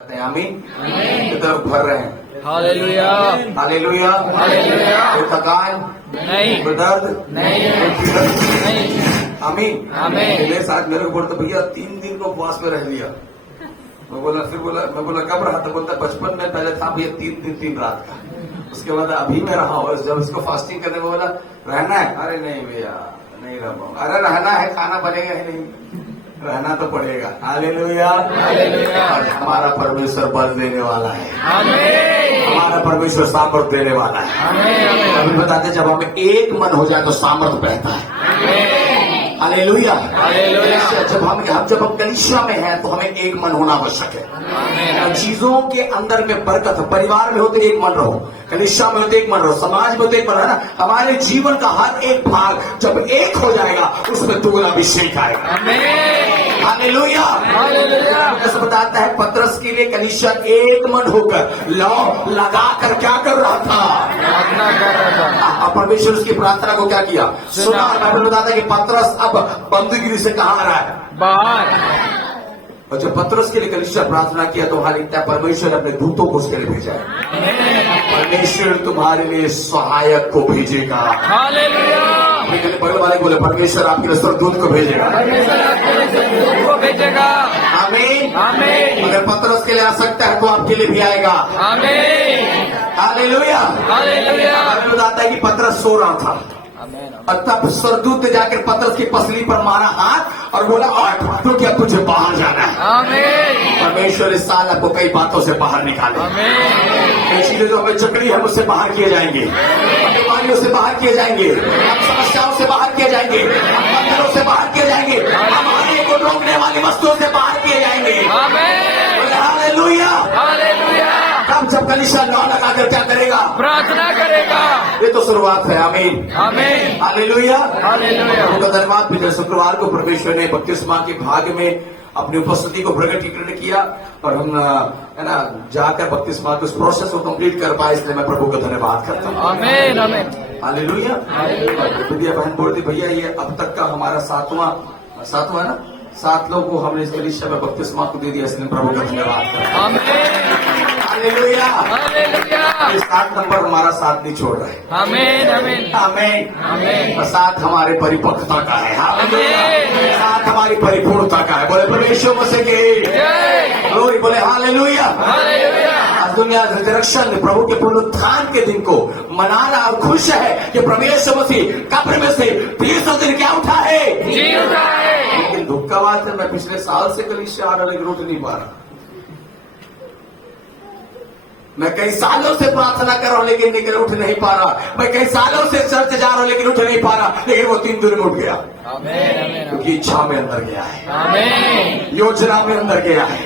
आमीन। कितने लोग भर रहे हैं? Hallelujah hallelujah hallelujah. कोई थकान नहीं कोई दर्द नहीं नहीं। आमीन आमीन। मेरे साथ मेरे को बोलते भैया 3 दिन को उपवास में रह लिया। मैं बोला कब रहा था? बोलता बचपन में पहले था भैया 3 दिन 3 रात का, उसके बाद अभी मैं रहा हूँ। जब इसको फास्टिंग करने को बोला रहना है, अरे नहीं भैया नहीं रह पाऊंगा। अरे रहना है, खाना बनेगा ही नहीं, रहना तो पड़ेगा। Hallelujah hallelujah. हमारा परमेश्वर बल देने वाला है, आमीन हमारा परमेश्वर सामर्थ देने वाला है। आमीन अभी बताते जब हमें एक मन हो जाए तो सामर्थ बहता है। Hallelujah hallelujah. जब हम कलीसिया में हैं तो हमें एक मन होना आवश्यक है। आमीन चीजों के अंदर में बरकत है। परिवार में होते एक मन रहो, कलीसिया में होते एक मन रहो, समाज में होते एक मन रहो ना। हमारे जीवन का हर एक भाग जब एक हो जाएगा उसमें दुगना अभिषेक आएगा। आमीन हालेलुया हालेलुया। ऐसा बताता है पतरस के लिए कलीसिया एक मन होकर लौ लगा कर क्या कर रहा था? प्रार्थना कर रहा था। और परमेश्वर उसकी प्रार्थना को क्या किया? सुना। बाइबल बताता है कि पतरस अब बंदूगिरी से कहाँ आ रहा है? बाहर। और जब पतरस के लिए कलीसिया प्रार्थना किया तो वहां लिखता है परमेश्वर ने अपने दूतों को उसके लिए भेजा है। परमेश्वर तुम्हारे लिए सहायक को भेजेगा। हालेलुया। बगल वाले बोले परमेश्वर आपके लिए स्वर्गदूत को भेजेगा। परमेश्वर आपके लिए दूत को भेजेगा। आमीन आमीन अगर पतरस के लिए आ सकता है तो आपके लिए भी आएगा। आमीन हालेलुया। हालेलुया। बाइबल बताता है कि पतरस सो रहा था आमीन और तब स्वर्गदूत ने जाकर पतरस की पसली पर मारा हाथ और बोला क्योंकि अब तुझे बाहर जाना है। आमीन परमेश्वर इस साल आपको कई बातों से बाहर निकाले। आमीन। कई चीजें जो हमें जकड़ी हम उससे बाहर किए जाएंगे, हम बीमारियों से बाहर किए जाएंगे, हम समस्याओं से बाहर किए जाएंगे, हम बंधनों से बाहर किए जाएंगे, हमारे को रोकने वाली वस्तुओं से बाहर किए जाएंगे। आमीन हालेलुया। हालेलुया। तब जब कलीसिया लौ लगाकर क्या करेगा? प्रार्थना करेगा। ये तो शुरुआत है। आमीन आमीन हालेलुया। हालेलुया। उनका धन्यवाद। पिछले शुक्रवार को परमेश्वर ने बपतिस्मा के भाग में अपनी उपस्थिति को प्रकटीकरण किया और हम है ना जाकर बपतिस्मा के उस प्रोसेस को कंप्लीट कर पाए, इसलिए मैं प्रभु का धन्यवाद करता हूँ। आमीन आमीन हालेलुया। विद्या बहन बोलती भैया ये अब तक का हमारा सातवां है ना, 7 लोगों को हमने इस कलीसिया में बपतिस्मा को दे दिया, इसलिए प्रभु का धन्यवाद करता हूँ। आमीन हालेलुया। हालेलुया। ये 7 नंबर हमारा साथ नहीं छोड़ रहे। आमीन आमीन आमीन आमीन। और साथ हमारे परिपक्वता का है। आमीन। साथ हमारी परिपूर्णता का है। बोले परमेश्वर मसीह की जय। ग्लोरी। बोले हालेलुया। हालेलुया। आज दुनिया रिजरेक्शन प्रभु के पुनरुत्थान के दिन को मना रहा और खुश है कि परमेश्वर मसीह कब्र में से 30 दिन क्या उठा है? जी उठा है। लेकिन दुख का बात है मैं पिछले साल से कलीसिया आ रहा लेकिन उठ नहीं पा रहा। मैं कई सालों से प्रार्थना कर रहा हूं लेकिन उठ नहीं पा रहा। मैं कई सालों से चर्च जा रहा हूं लेकिन उठ नहीं पा रहा। लेकिन वो 3 दिन में उठ गया आमीन आमीन क्योंकि इच्छा में अंदर गया है, आमीन। योजना में अंदर गया है।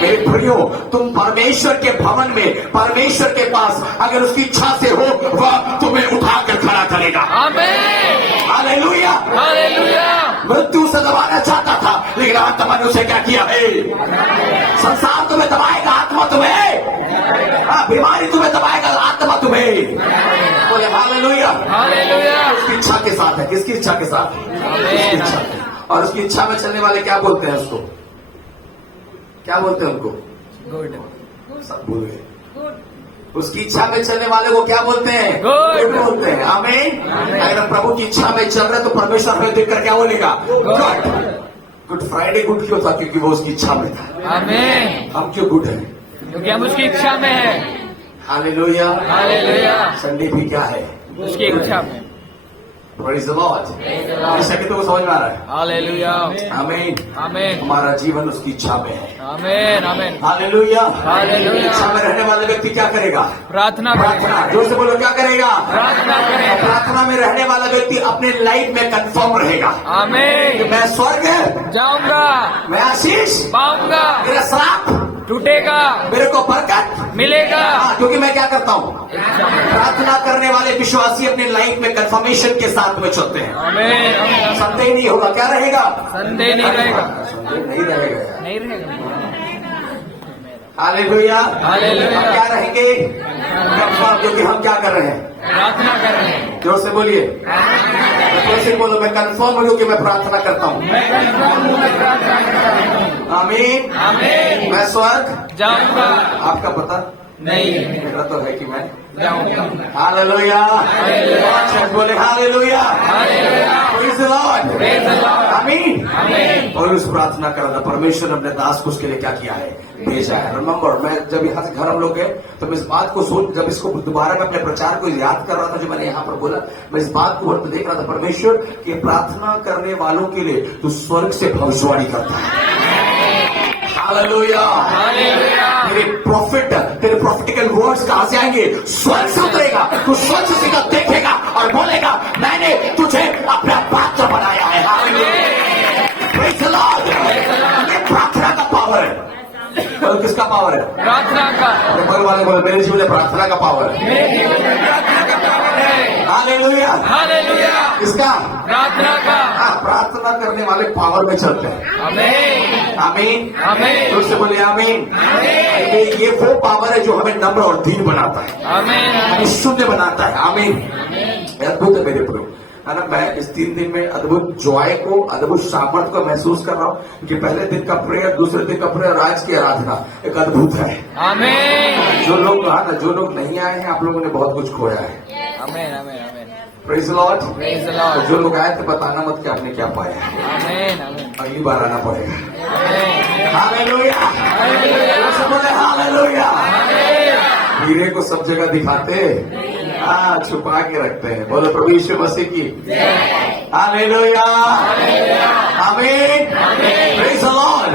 मेरे भाइयों तुम परमेश्वर के भवन में परमेश्वर के पास अगर उसकी इच्छा से हो वह तुम्हें उठाकर खड़ा करेगा। आमीन हालेलुया। हालेलुया। मृत्यु से दबाना चाहता था लेकिन आत्मा ने उसे क्या किया है? संसार तुम्हें दबाएगा, आत्मा तुम्हें बीमारी तुम्हें दबाएगा, आत्मा तुम्हें। बोले हालेलुया। हालेलुया। उसकी इच्छा के साथ है। किसकी इच्छा के साथ? उसकी इच्छा है। और उसकी इच्छा में चलने वाले क्या बोलते हैं उसको? क्या बोलते हैं उनको? गुड सब भूल गए। उसकी इच्छा में चलने वाले को क्या बोलते हैं? गुड बोलते हैं। आमीन। अगर हम प्रभु की इच्छा में चल रहे तो परमेश्वर हमें देखकर क्या बोलेगा? गुड फ्राइडे गुड क्यों था? क्योंकि वो उसकी इच्छा में था। आमीन। हम क्यों गुड है? क्योंकि हम उसकी इच्छा में है। हालेलुया। हालेलुया। संडे भी क्या है? उसकी इच्छा में। Praise the Lord. इस शब्द को समझ में आ रहा है? हालेलुया। आमीन। आमीन हमारा जीवन उसकी इच्छा में है। आमीन आमीन। हालेलुया। हालेलुया। इच्छा में रहने वाले व्यक्ति क्या करेगा? प्रार्थना करेगा। प्रार्थना। जोर से बोलो क्या करेगा? प्रार्थना करेगा। प्रार्थना में रहने वाला व्यक्ति अपने लाइफ में कंफर्म रहेगा कि आमीन। मैं स्वर्ग, जाऊंगा, मैं आशीष, पाऊंगा, मेरा श्राप, टूटेगा, मेरे को बरकत मिलेगा। क्योंकि मैं क्या करता हूँ? प्रार्थना करने वाले विश्वासी अपने लाइफ में कंफर्मेशन के साथ में चलते हैं। आमीन आमीन। संदेह नहीं होगा। क्या रहेगा? संदेह नहीं रहेगा। संदेह नहीं रहेगा। नहीं रहेगा। हालेलुया। हालेलुया। हम क्या रहेंगे? कंफर्म। क्योंकि हम क्या कर रहे हैं? प्रार्थना कर रहे हैं। जोर से बोलिए। ऐसे बोलो, मैं कंफर्म हूँ कि मैं प्रार्थना करता हूँ। आमीन। आमीन। मैं स्वर्ग जाऊंगा। आपका पता नहीं मेरा तो है कि मैं जाऊंगा। हालेलुया। अच्छा बोले hallelujah. Praise the Lord. Praise the Lord. आमीन। आमीन। पौलुस प्रार्थना कर रहा था, परमेश्वर ने अपने दास को उसके लिए क्या किया है, भेजा है। रिमेंबर, मैं जब यहाँ से घर हम लोग गए तो मैं इस बात को सोच, जब इसको दोबारा मैं अपने प्रचार को याद कर रहा था, जो मैंने यहाँ पर बोला, मैं इस बात को देख रहा था, परमेश्वर की प्रार्थना करने वालों के लिए तू स्वर्ग से भविष्यवाणी करता है। हालेलुया। तेरे प्रॉफिट, तेरे प्रॉफिटिकल वर्ड्स कहां से आएंगे? स्वर्ग से उतरेगा। तू स्वर्ग से सीधा देखेगा और बोलेगा, मैंने तुझे अपना पात्र बनाया है। हालेलुया। Praise the Lord. ये प्रार्थना का पावर है। और किसका पावर है? प्रार्थना का। और बगल वाले बोले, मेरे जीवन में प्रार्थना का पावर है। मेरे जीवन में प्रार्थना का पावर है। हालेलुया। हालेलुया। इसका प्रार्थना का। हाँ, प्रार्थना करने वाले पावर में चलते हैं। आमीन। आमीन। आमीन। तो उससे बोले आमीन। ये वो पावर है जो हमें नम्र और दीन बनाता है, आमीन। हमें शून्य बनाता है। आमीन। अद्भुत है मेरे प्रभु, है ना। मैं इस 3 दिन में अद्भुत जॉय को, अद्भुत सामर्थ को महसूस कर रहा हूँ कि पहले दिन का प्रेयर, दूसरे दिन का प्रेयर, आज की आराधना एक अद्भुत है। आमीन। जो लोग जो लोग नहीं आए हैं, आप लोगों ने बहुत कुछ खोया है। आमीन। आमीन। आमीन। Praise the Lord. Praise the Lord. जो लोग आए थे, बताना मत कि आपने क्या पाया है। आमीन। आमीन। अगली बार आना पड़ेगा। आमीन। हालेलुया। हालेलुया। बोले हालेलुया। हीरे को सब जगह दिखाते, हाँ, छुपा के रखते हैं। बोलो प्रभु यीशु मसीह की हालेलुया। आमीन। Praise the Lord.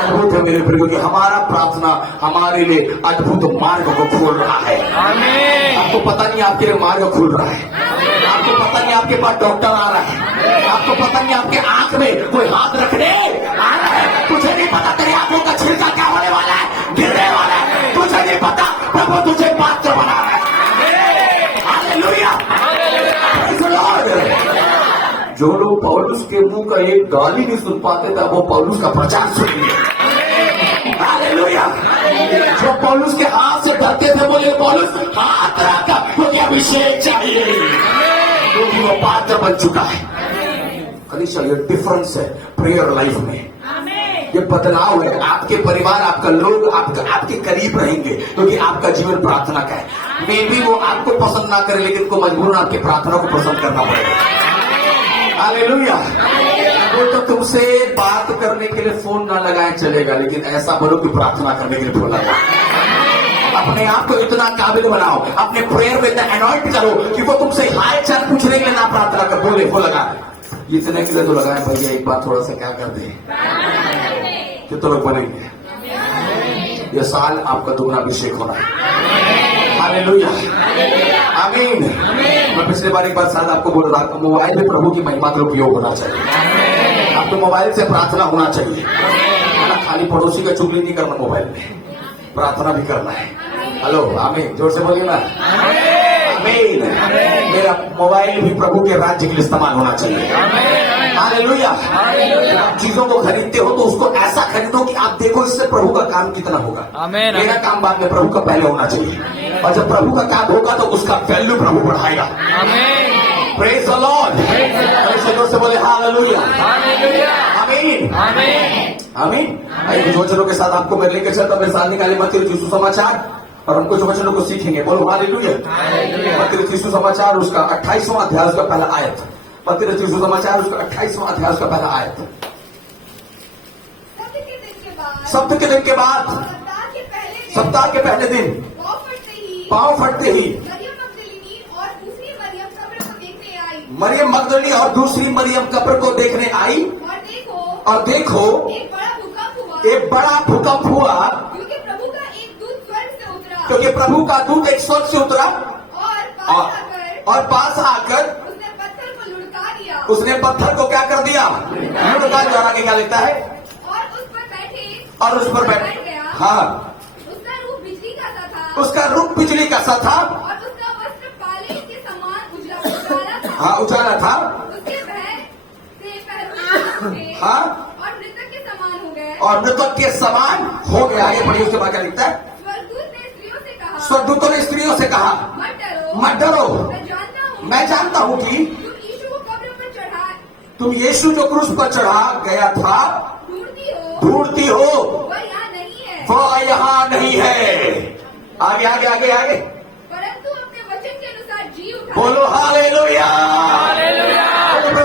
अद्भुत है मेरे प्रभु कि हमारा प्रार्थना हमारे लिए अद्भुत मार्ग को खोल रहा है। आमीन। आपको पता नहीं आपके लिए मार्ग खुल रहा है। आपको पता नहीं आपके पास डॉक्टर आ रहा है। आपको पता नहीं आपके आंख में कोई हाथ रखने आ रहा है। तुझे नहीं पता तेरी आंखों का छिलका क्या होने वाला है, गिरने वाला है। तुझे नहीं पता, प्रभु तुझे पात्र बना रहा है। हालेलुया। Praise the Lord. जो लोग पौलुस के मुंह का एक गाली नहीं सुन पाते थे, वो पौलुस का प्रचार सुन लिए। हालेलुया। जो पौलुस के हाथ से डरते थे, बोले पौलुस हाथ रखा, मुझे अभिषेक चाहिए, क्योंकि वो पात्र बन चुका है। कलीसिया, ये डिफरेंस है प्रेयर लाइफ में। ये बदलाव है। आपके परिवार, आपका लोग आपके करीब रहेंगे क्योंकि आपका जीवन प्रार्थना का है। मे भी वो आपको पसंद ना करे, लेकिन को मजबूरन आपकी प्रार्थना को पसंद करना पड़ेगा। हालेलुया। वो तो तुमसे बात करने के लिए फोन ना लगाए चलेगा, लेकिन ऐसा बोलो कि प्रार्थना करने के लिए फोन लगाओ। अपने आप को इतना काबिल बनाओ, अपने प्रेयर में इतना अनॉइंट करो कि वो तुमसे हाल चाल पूछने के लिए ना प्रार्थना कर, बोले वो लगा। इतने के लिए तो लगाए भैया, एक बार थोड़ा सा क्या कर दे, कितने लोग बनेंगे। यह साल आपका दुगना अभिषेक होना है। हालेलुया। आमीन। मैं पिछले बार एक बार शायद आपको बोल रहा था, मोबाइल में प्रभु की महिमा का उपयोग होना चाहिए। आपको मोबाइल से प्रार्थना होना चाहिए, खाली पड़ोसी का चुगली नहीं करना, मोबाइल में प्रार्थना भी करना है। हेलो, आमीन। जोर से बोलिए ना, आमीन। मेरा मोबाइल भी प्रभु के राज्य के लिए इस्तेमाल होना चाहिए। हालेलुया। आप चीजों को खरीदते हो तो उसको ऐसा खरीदो कि आप देखो इससे प्रभु का काम कितना होगा। आमीन। मेरा काम बाद में, प्रभु का पहले होना चाहिए। और जब प्रभु का काम होगा तो उसका वैल्यू प्रभु बढ़ाएगा। आमीन। Praise the Lord. जोर से बोले हालेलुया। हालेलुया। आमीन। आमीन। आमीन। आइए कुछ वचनों के साथ आपको मैं लेकर चलता हूं। मिसाल निकाले मत्ती यीशु समाचार, और हम कुछ वचनों को सीखेंगे। बोलो हालेलुया। मत्ती यीशु समाचार उसका 28वां अध्याय उसका पहला आयत। मत्ती यीशु समाचार उसका 28वां अध्याय उसका पहला आयत। सप्ताह के दिन के बाद, सप्ताह के पहले दिन पांव फटते ही मरियम मगदलिनी और दूसरी मरियम कब्र को देखने आई, और देखो एक बड़ा भूकंप हुआ, क्योंकि प्रभु का दूत एक स्वर्ग से उतरा और पास आकर उसने पत्थर को क्या कर दिया, लुढ़का दिया। आगे क्या लिखता है, और उस पर बैठे। हाँ, उसका रूप बिजली का सा था, उसका रूप बिजली का सा था, और उसका वस्त्र पाले के समान उजाला था। हाँ, उजाला था। उसके भय से पैरों में हाँ, और मृतक के समान हो गए। और मृतक के समान हो गया। आगे पढ़िए, उसके बाद क्या लिखता है, स्वर्गदूतों ने स्त्रियों से कहा मत डरो, मत डरो, मैं जानता हूँ मैं जानता हूँ कि तुम यीशु को कब्र तुम यीशु जो क्रूस पर चढ़ा गया था ढूंढती हो ढूंढती हो वह यहाँ नहीं है, वो यहाँ नहीं है। आगे आगे आगे आगे परंतु अपने वचन के अनुसार जी उठा। बोलो हालेलुया। हालेलुया।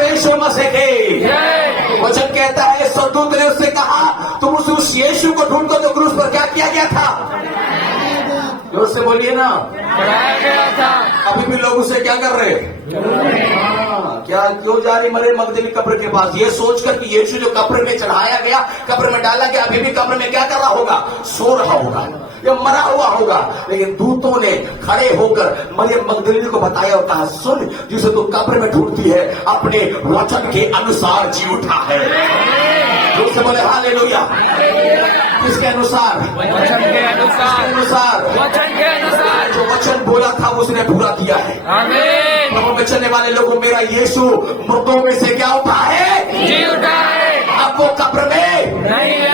यीशु मसीह के जय। वचन कहता है, स्वर्गदूत ने उससे कहा तुम उस यीशु को ढूंढो जो क्रूस पर क्या किया गया था। जोर से बोलिए ना। चढ़ाया गया था। अभी भी लोग उसे क्या कर रहे हैं? क्या क्यों जा रहे मरे मगदली कब्र के पास, ये सोचकर कि यीशु जो कब्र में चढ़ाया गया, कब्र में डाला गया, अभी भी कब्र में क्या कर रहा होगा? सो रहा होगा, ये मरा हुआ होगा। लेकिन दूतों ने खड़े होकर मरियम मगदलिनी को बताया होता है, सुन, जिसे तू कब्र में ढूंढती है अपने वचन के अनुसार जी उठा है। जोर से बोले हालेलुया। किसके अनुसार? वचन के अनुसार। अनुसार वचन के अनुसार। जो वचन बोला था उसने पूरा किया है। आमीन। प्रभु में चलने वाले लोगों, मेरा यीशु मुर्दों में से क्या उठा है? जी उठा है। अब वो कब्र में नहीं है।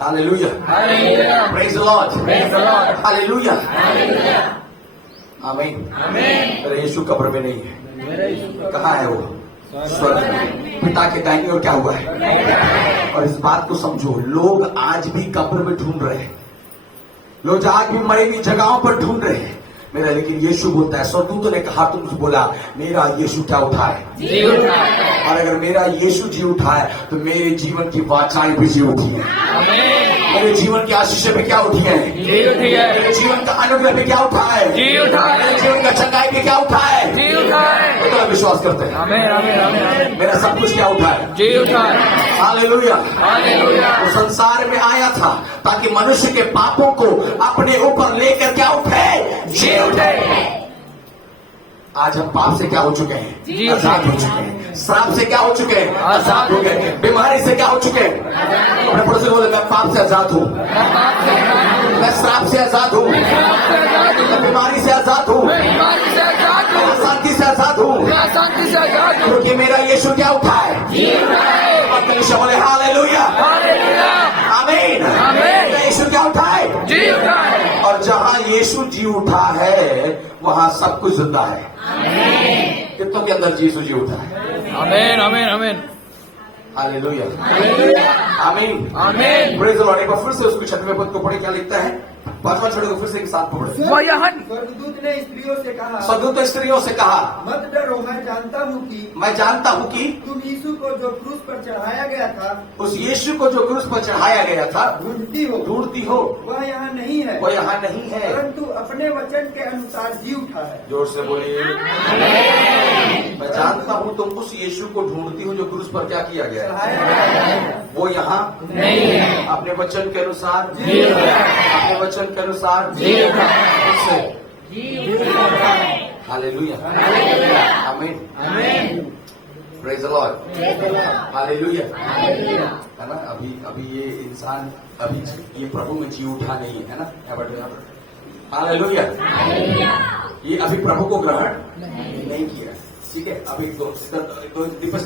Hallelujah. Hallelujah. Praise the Lord. Praise the Lord. Hallelujah. Hallelujah. आमीन। आमीन। मेरा यीशु कब्र में नहीं है। कहाँ है वो? स्वर्ग में। पिता के दाहिनी ओर क्या हुआ है? और इस बात को समझो, लोग आज भी कब्र में ढूंढ रहे हैं, लोग आज भी मरी हुई जगहों पर ढूंढ रहे हैं मेरा, लेकिन यीशु बोलता है, स्वर्गदूत ने कहा, तुमसे बोला मेरा यीशु क्या उठा है? जी उठा है। और अगर मेरा यीशु जी उठा है तो मेरे जीवन की वाचाएं भी जी उठी है। आमीन। मेरे जीवन की आशीषें भी क्या उठी है? जी उठी है। मेरे जीवन का अनुग्रह भी क्या उठा है? जी उठा है। मेरे जीवन का चंगाई भी क्या उठा है? जी उठा है। तो विश्वास करते हैं आमीन। आमीन। आमीन। मेरा सब कुछ क्या उठा है? जी उठा है। हालेलुया। हालेलुया। वो संसार में आया था ताकि मनुष्य के पापों को अपने ऊपर लेकर क्या उठे? जी उठे। आज हम पाप से क्या हो चुके हैं? जी आजाद हो चुके हैं। श्राप से क्या हो चुके हैं? आजाद हो गए। बीमारी से क्या हो चुके हैं? अपने पड़ोसी को बोले, मैं पाप से आजाद हूँ, मैं श्राप से आजाद हूँ, मैं बीमारी से आजाद हूँ, मैं अशांति से आजाद हूँ, शांति से आजाद हूँ। क्योंकि मेरा यीशु क्या उठा है? जी उठा है। और कलीसिया बोले हालेलुया। हालेलुया। आमीन। आमीन। मेरा यीशु क्या उठा है? जी उठा है। और जहां यीशु जी उठा है वहां सब कुछ जिंदा है। कितनों के अंदर यीशु जी उठा है? आमीन। आमीन। आमीन। हालेलुया। आमीन। आमीन। Praise the Lord. एक बार फिर से उसको 6वें पद को पढ़े, क्या लिखता है? 5वां छोड़े को फिर से एक साथ पढ़े। वह यहाँ स्वर्गदूत ने स्त्रियों से कहा, स्वर्गदूत ने स्त्रियों से कहा, मत डरो, मैं जानता हूँ कि तुम यीशु को जो क्रूस पर चढ़ाया गया था, उस यीशु को जो क्रूस पर चढ़ाया गया था ढूंढती हो, वह यहाँ नहीं है, वो यहाँ नहीं है, परंतु अपने वचन के अनुसार जी उठा है। जोर से बोलिए। मैं जानता हूँ तुम उस यीशु को ढूंढती हो जो क्रूस पर क्या किया गया है, चढ़ाया गया है। वो यहाँ नहीं है। अपने वचन के अनुसार जी उठा है। अपने वचन के अनुसार जी उठा है। जी उठा है। हालेलुया। आमीन। आमीन। Praise the Lord. हालेलुया। है ना? अभी ये इंसान अभी ये प्रभु में जी उठा नहीं है ना? यहाँ पर हालेलुया। ये अभी प्रभु को ग्रहण नहीं किया, ठीक है? अभी दो दीपस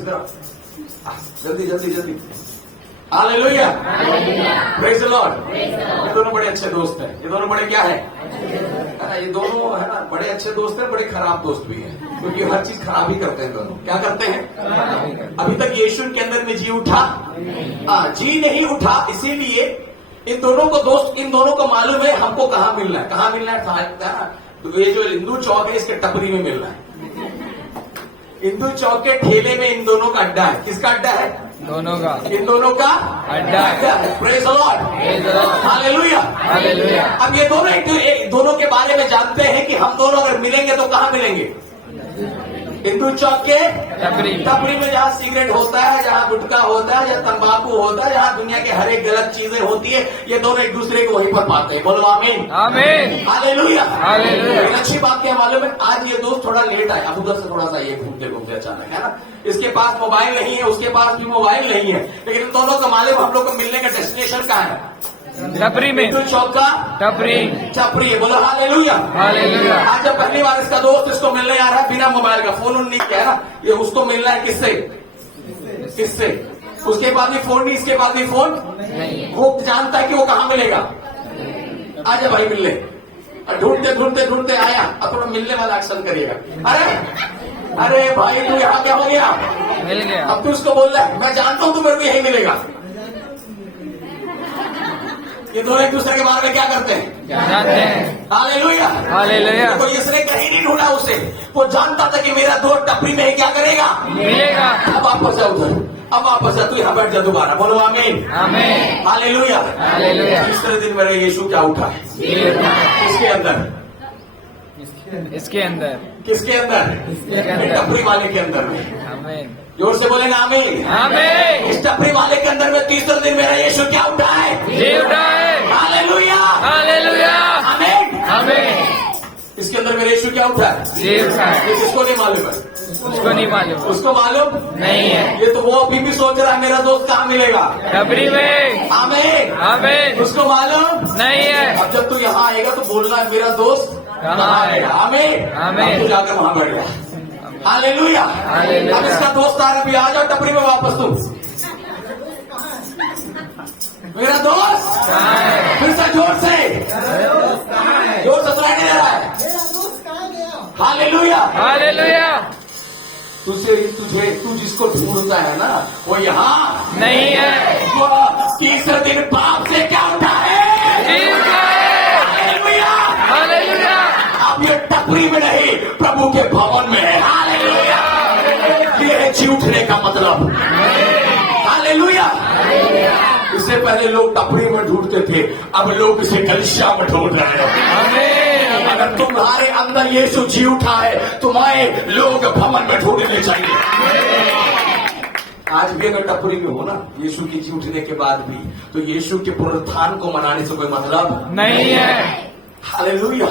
जल्दी जल्दी जल्दी। हालेलुया। Praise the Lord. ये दोनों बड़े अच्छे दोस्त हैं। ये दोनों बड़े क्या है ना? ये दोनों है ना, बड़े अच्छे दोस्त हैं, बड़े खराब दोस्त भी हैं, क्योंकि हर चीज खराब ही करते हैं दोनों। क्या करते हैं? अभी तक यीशु के अंदर में जी उठा जी नहीं उठा, इसीलिए इन दोनों को मालूम है हमको कहाँ मिलना है, कहाँ मिलना है। तो ये जो हिंदू चौक है इसके टपरी में मिलना है। हिंदू चौक के ठेले में इन दोनों का अड्डा है। किसका अड्डा है? दोनों का इन दोनों का अड्डा है। Praise the Lord. Praise the Lord. Hallelujah. Hallelujah. अब ये दोनों के बारे में जानते हैं कि हम दोनों अगर मिलेंगे तो कहाँ मिलेंगे? हिंदू चौक के टपरी में, जहाँ सिगरेट होता है, जहाँ गुटखा होता है, जहाँ तंबाकू होता है, जहाँ दुनिया के हर एक गलत चीजें होती है, ये दोनों एक दूसरे को वहीं पर पाते हैं। बोलो आमीन। आमीन। हालेलुया। हालेलुया। लेकिन अच्छी बात क्या मालूम है? आज ये दोस्त थोड़ा लेट आया, अब उधर से थोड़ा सा ये घूमते अचानक, है ना? इसके पास मोबाइल नहीं है, उसके पास भी मोबाइल नहीं है, लेकिन इन दोनों का मालूम हम लोग को मिलने का डेस्टिनेशन कहाँ है? टपरी में। हिंदू चौक का टपरी है। बोलो हालेलुया। हालेलुया। आज जब पहली बार इसका दोस्त इसको मिलने आ रहा है बिना मोबाइल का, फोन नहीं किया है ना, ये उसको मिलना है किससे? उसके बाद भी फोन नहीं, इसके बाद भी फोन नहीं। वो जानता है कि वो कहाँ मिलेगा। आजा भाई मिलने। ढूंढते आया, अब थोड़ा मिलने वाला एक्शन करिएगा। अरे भाई तू यहाँ क्या हो गया? मिल गया। अब तू उसको बोल रहा है मैं जानता हूं तू मेरे को यही मिलेगा। ये दोनों एक दूसरे के बारे में क्या करते हैं? जानते हैं। हालेलुया। हालेलुया। तो इसने कहीं नहीं ढूंढा उसे, वो जानता था कि मेरा दोस्त टपरी में क्या करेगा, मिलेगा। अब वापस है उधर, अब वापस है, तू यहाँ बैठ जा दोबारा, बोलो आमीन। आमीन। हालेलुया। हालेलुया। तीसरे दिन मेरा यीशु क्या उठा? किसके अंदर? इसके अंदर। किसके अंदर? इसके अंदर। टपरी वाले के अंदर में। आमीन। जोर से बोलेंगे आमीन। आमीन। इस टपरी वाले के अंदर में तीसरे दिन मेरा यीशु क्या उठा है? जी उठा है। हालेलुया। हालेलुया। आमीन। आमीन। इसके अंदर मेरा यीशु क्या उठा है? जी उठा है। ये किसको नहीं मालूम है? उसको नहीं मालूम। उसको मालूम नहीं है। ये तो वो अभी भी सोच रहा है मेरा दोस्त कहाँ मिलेगा। टपरी में। आमीन। आमीन। उसको मालूम नहीं है। अब जब तू यहाँ आएगा तो बोलना है मेरा दोस्त कहाँ आएगा। आमीन। आमीन। अब तू जाकर वहाँ बैठ जा। हालेलुया। हालेलुया। अब इसका दोस्त आ रहा है, अभी आ जाओ टपरी में वापस तुम। मेरा दोस्त कहाँ है? फिर से जोर से, जोर से सुनाई नहीं दे रहा है। हालेलुया। हालेलुया। तू जिसको ढूंढता है ना वो यहाँ नहीं है। वो तीसरे दिन पाप से क्या उठा है? जी उठा है। हालेलुया। हालेलुया। अब ये टपरी में नहीं प्रभु के भवन में है। हालेलुया। ये है जी उठने का मतलब। हालेलुया। इससे पहले लोग टपरी में ढूंढते थे, अब लोग इसे कलीसिया में ढूंढ रहे हैं। आमीन। अगर तुम्हारे अंदर यीशु जी उठा है तुम्हें लोग भवन में ढूंढने चाहिए। आज भी अगर टपरी में हो ना यीशु की जी उठने के बाद भी, तो यीशु के पुनरुत्थान को मनाने से कोई मतलब नहीं है। हालेलुया।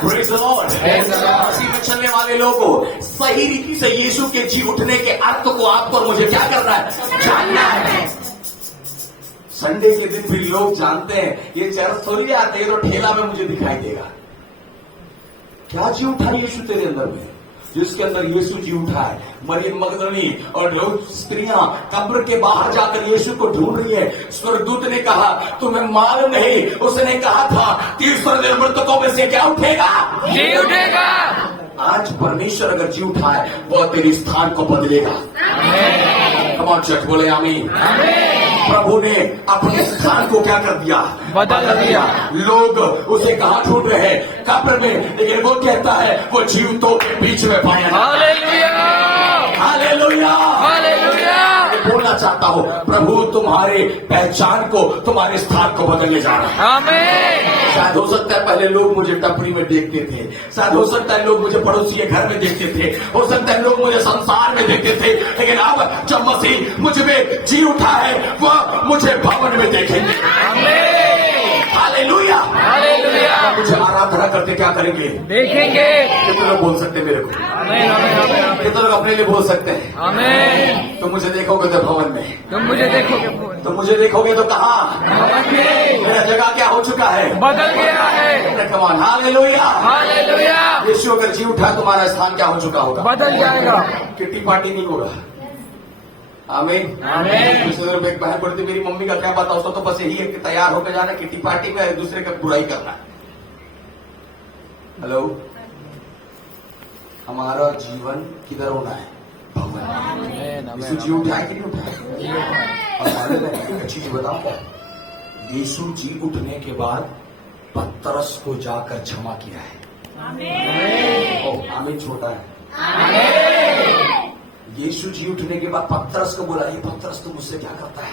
Praise the Lord. मसीह में चलने वाले लोगों सही रीति से यीशु के जी उठने के अर्थ को आपको और मुझे क्या करना है? जानना है। संडे के दिन भी लोग जानते हैं ये चर्च थोड़ी आते हैं, तो ठेला में मुझे दिखाई देगा। क्या जी उठा यीशु तेरे अंदर में? जिसके अंदर यीशु जी उठा है। मरियम मगदलिनी और लोग स्त्रियां कब्र के बाहर जाकर यीशु को ढूंढ रही है। स्वर्गदूत ने कहा तुम्हें मालूम नहीं, उसने कहा था तीसरे दिन मृतकों में से क्या उठेगा? जी उठेगा। आज परमेश्वर अगर जी उठा है वो तेरे स्थान को बदलेगा। कम ऑन चर्च, बोले आमीन। प्रभु ने अपने स्थान को क्या कर दिया? बदल दिया। लोग उसे कहाँ ढूंढ रहे हैं? कब्र में, लेकिन वो कहता है वो जीवतों के बीच में पाया। हालेलुया। हालेलुया। हालेलुया। मैं बोलना चाहता हूँ प्रभु तुम्हारे पहचान को, तुम्हारे स्थान को बदलने जा रहा है। आमीन। शायद हो सकता है पहले लोग मुझे टपरी में देखते थे, शायद हो सकता है लोग मुझे पड़ोसी के घर में देखते थे, हो सकता है लोग मुझे संसार में देखते थे, लेकिन अब जब मसीह मुझ में जी उठा है वह मुझे भवन में देखेंगे। हालेलुया। हालेलुया। मुझे आराधना करते क्या करेंगे? देखेंगे। कितने लोग बोल सकते हैं मेरे को? आमीन। आमीन। आमीन। कितने लोग अपने लिए बोल सकते हैं? आमीन। तुम मुझे देखोगे तो भवन में, तुम मुझे देखोगे। तुम मुझे देखोगे तो कहाँ? भवन में। मेरा जगह क्या हो चुका है? बदल गया है। कमान। हालेलुया। हालेलुया। यीशु अगर जी उठा तुम्हारा स्थान क्या हो चुका होगा? बदल जाएगा। किट्टी पार्टी नहीं होगा। आमीन। आमीन। दूसरे दिन एक बहन बोलती मेरी मम्मी का क्या पता, उसको तो बस यही है कि तैयार होकर जाना किट्टी पार्टी में, एक दूसरे का बुराई करना। हेलो, हमारा जीवन किधर होना है? भगवान। यीशु जी उठा है कि नहीं उठा है? और मालूम है एक अच्छी चीज बताऊं क्या? यीशु जी उठने के बाद पतरस को जाकर क्षमा किया है। आमीन। छोटा है। यीशु जी उठने के बाद पतरस को बोला ये पतरस तुम मुझसे क्या करता है?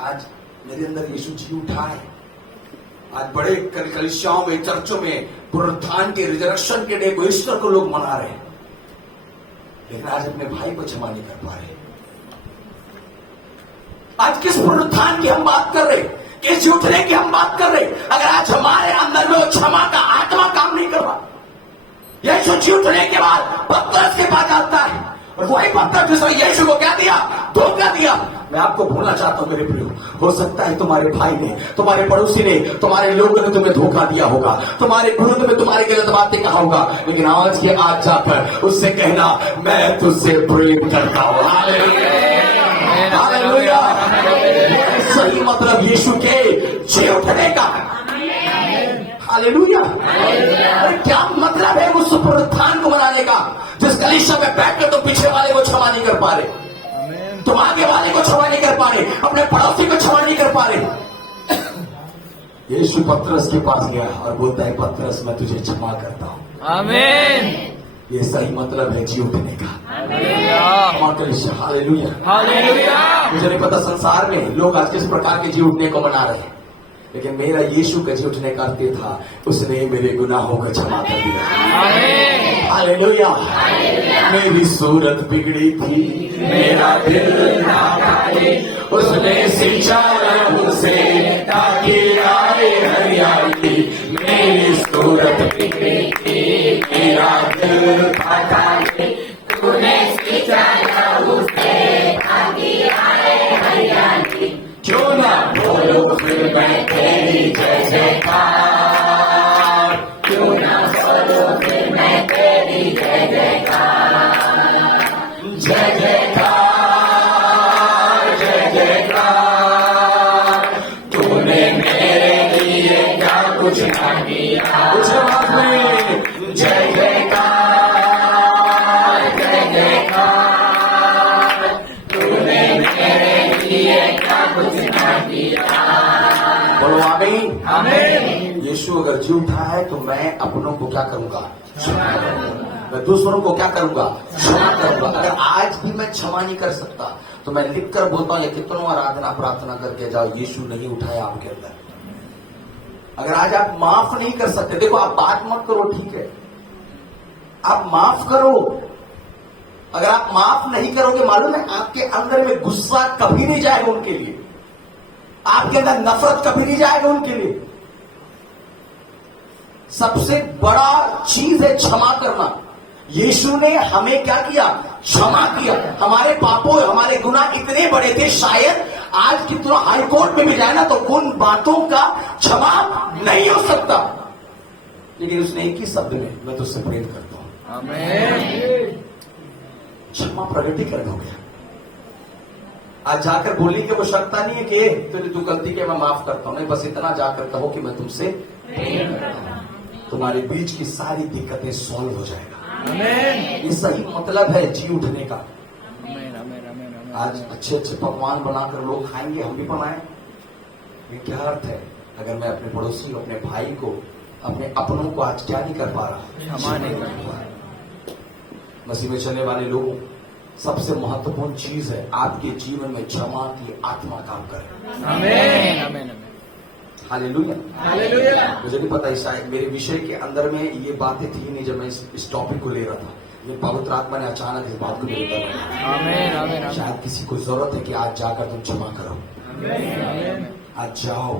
आज मेरे अंदर यीशु जी उठा है। आज बड़े कलीसियाओं में, चर्चों में पुनरुत्थान के, रिजरेक्शन के डे को, ईस्टर को लोग मना रहे हैं, लेकिन आज अपने भाई को क्षमा नहीं कर पा रहे। आज किस पुनरुत्थान की हम बात कर रहे? किस उठने की हम बात कर रहे? अगर आज हमारे अंदर में वो क्षमा का आत्मा काम नहीं कर रहा, यीशु जी उठने के बाद पतरस के पास आता है और वही पतरस जिसने यीशु को क्या दिया? धोखा दिया। मैं आपको बोलना चाहता हूं मेरे प्रियो, हो सकता है तुम्हारे भाई ने, तुम्हारे पड़ोसी ने, तुम्हारे लोगों ने तुम्हें धोखा दिया होगा, तुम्हारे गुरु ने तुम्हारी गलत बातें कहा होगा, लेकिन आज के आज जाकर उससे कहना मैं तुझसे प्रेम करता हूं। हालेलुया। सही मतलब यीशु के जी उठने का। हालेलुया। क्या मतलब है उस पुनरुत्थान को मनाने का जिसका कलीसिया में बैठकर तुम पीछे वाले को क्षमा नहीं कर पा रहे, तुम आगे वाले को क्षमा नहीं कर पा रहे, अपने पड़ोसी को क्षमा नहीं कर पा रहे। यीशु पतरस के पास गया और बोलता है, पतरस मैं तुझे क्षमा करता हूं। आमीन। ये सही मतलब है जी उठने का। हालेलुया। हालेलुया। हालेलुया। मुझे नहीं पता संसार में लोग आज किस प्रकार के जी उठने को मना रहे हैं, लेकिन मेरा यीशु का जी उठने का अर्थ था, उसने मेरे गुनाहों को क्षमा कर दिया। आमीन। हालेलुया। मेरी सूरत बिगड़ी थी, मेरा दिल नाभाई, उसने सिंचाया मुझसे ताकि आए हरियाली। मेरी सूरत बिगड़ी थी, मेरा दिल नाभाई, तूने सिंचाया मुझसे ताकि आए हरियाली। क्यों ना बोलो फिर मैं तेरी जय जयकार, क्यों ना बोलो फिर मैं तेरी जय जयकार, जय जयकार, जय जयकार। तूने मेरे लिए क्या कुछ ना किया, उस बात में जय जयकार, जय जयकार। तूने मेरे लिए क्या कुछ ना किया। बोलो आमीन। आमीन। यीशु अगर जी उठा है तो मैं अपनों को क्या करूंगा, क्षमा करूंगा। मैं दूसरों को क्या करूंगा, क्षमा करूंगा। अगर आज भी मैं क्षमा नहीं कर सकता तो मैं लिख कर बोलता हूं, कितनों आराधना प्रार्थना करके जाओ, यीशु नहीं उठाया आपके अंदर। अगर आज आप माफ नहीं कर सकते, देखो आप बात मत करो, ठीक है, आप माफ करो। अगर आप माफ नहीं करोगे, मालूम है आपके अंदर में गुस्सा कभी नहीं जाएगा उनके लिए, आपके अंदर नफरत कभी नहीं जाएगा उनके लिए। सबसे बड़ा चीज है क्षमा करना। यीशु ने हमें क्या किया, क्षमा किया। हमारे पापों, हमारे गुनाह इतने बड़े थे, शायद आज की तरह हाई कोर्ट में भी जाए ना तो उन बातों का क्षमा नहीं हो सकता, लेकिन उसने एक ही शब्द में, मैं तुझसे प्रेम करता हूं। आमीन। क्षमा प्रगटीकरण हो गया। आज जाकर बोलने की आवश्यकता नहीं है कि तुझे तू गलती के मैं माफ करता हूं, नहीं, बस इतना जाकर कहो कि मैं तुमसे प्रेम करता हूं। तुम्हारे बीच की सारी दिक्कतें सॉल्व हो जाएगा। आमीन। ये सही मतलब है जी उठने का। आमीन। आमीन। आमीन। आज अच्छे अच्छे पकवान बनाकर लोग खाएंगे, हम भी बनाएं, ये क्या अर्थ है? अगर मैं अपने पड़ोसी को, अपने भाई को, अपने अपनों को आज क्या नहीं कर पा रहा, क्षमा नहीं कर पा रहा। मसीह में चलने वाले लोगों, सबसे महत्वपूर्ण चीज है आपके जीवन में क्षमा की आत्मा काम करे। आमीन। आमीन। हालेलुया। हालेलुया। मुझे नहीं पता शायद मेरे विषय के अंदर में ये बातें थी नहीं जब मैं इस टॉपिक को ले रहा था, लेकिन पवित्र आत्मा ने अचानक इस बात को मेरे ऊपर रखा। आमीन। आमीन। शायद किसी को जरूरत है कि आज जाकर तुम क्षमा करो, आमीन। आज जाओ।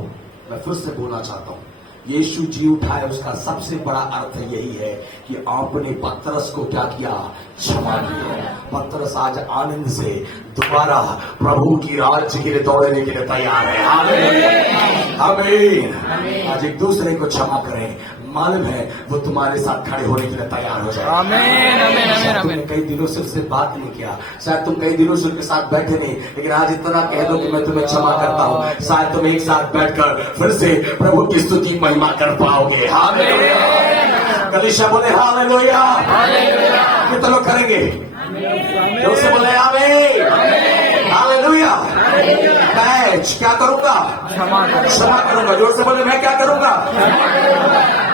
मैं फिर से बोलना चाहता हूं, यीशु जी उठाए, उसका सबसे बड़ा अर्थ यही है कि आपने पतरस को क्या किया, क्षमा किया। पतरस आज आनंद से दोबारा प्रभु की राज्य के लिए दौड़ने के लिए तैयार है। आमीन। आमीन। आज एक दूसरे को क्षमा करें, मालूम है वो तुम्हारे साथ खड़े होने के लिए तैयार हो जाए। आमीन। आमीन। आमीन। तुमने कई दिनों से उससे बात नहीं किया, शायद तुम कई दिनों से उसके साथ बैठे नहीं, लेकिन आज इतना कह दो कि मैं तुम्हें क्षमा करता हूं, शायद तुम एक साथ बैठकर फिर से प्रभु की स्तुति महिमा कर पाओगे। हालेलुया। कलीसिया बोले हालेलुया। हालेलुया। कितने लोग करेंगे? जोर से बोले आमीन। हालेलुया। मैं क्या करूंगा? क्षमा करूंगा। जोर से बोले मैं क्या करूंगा?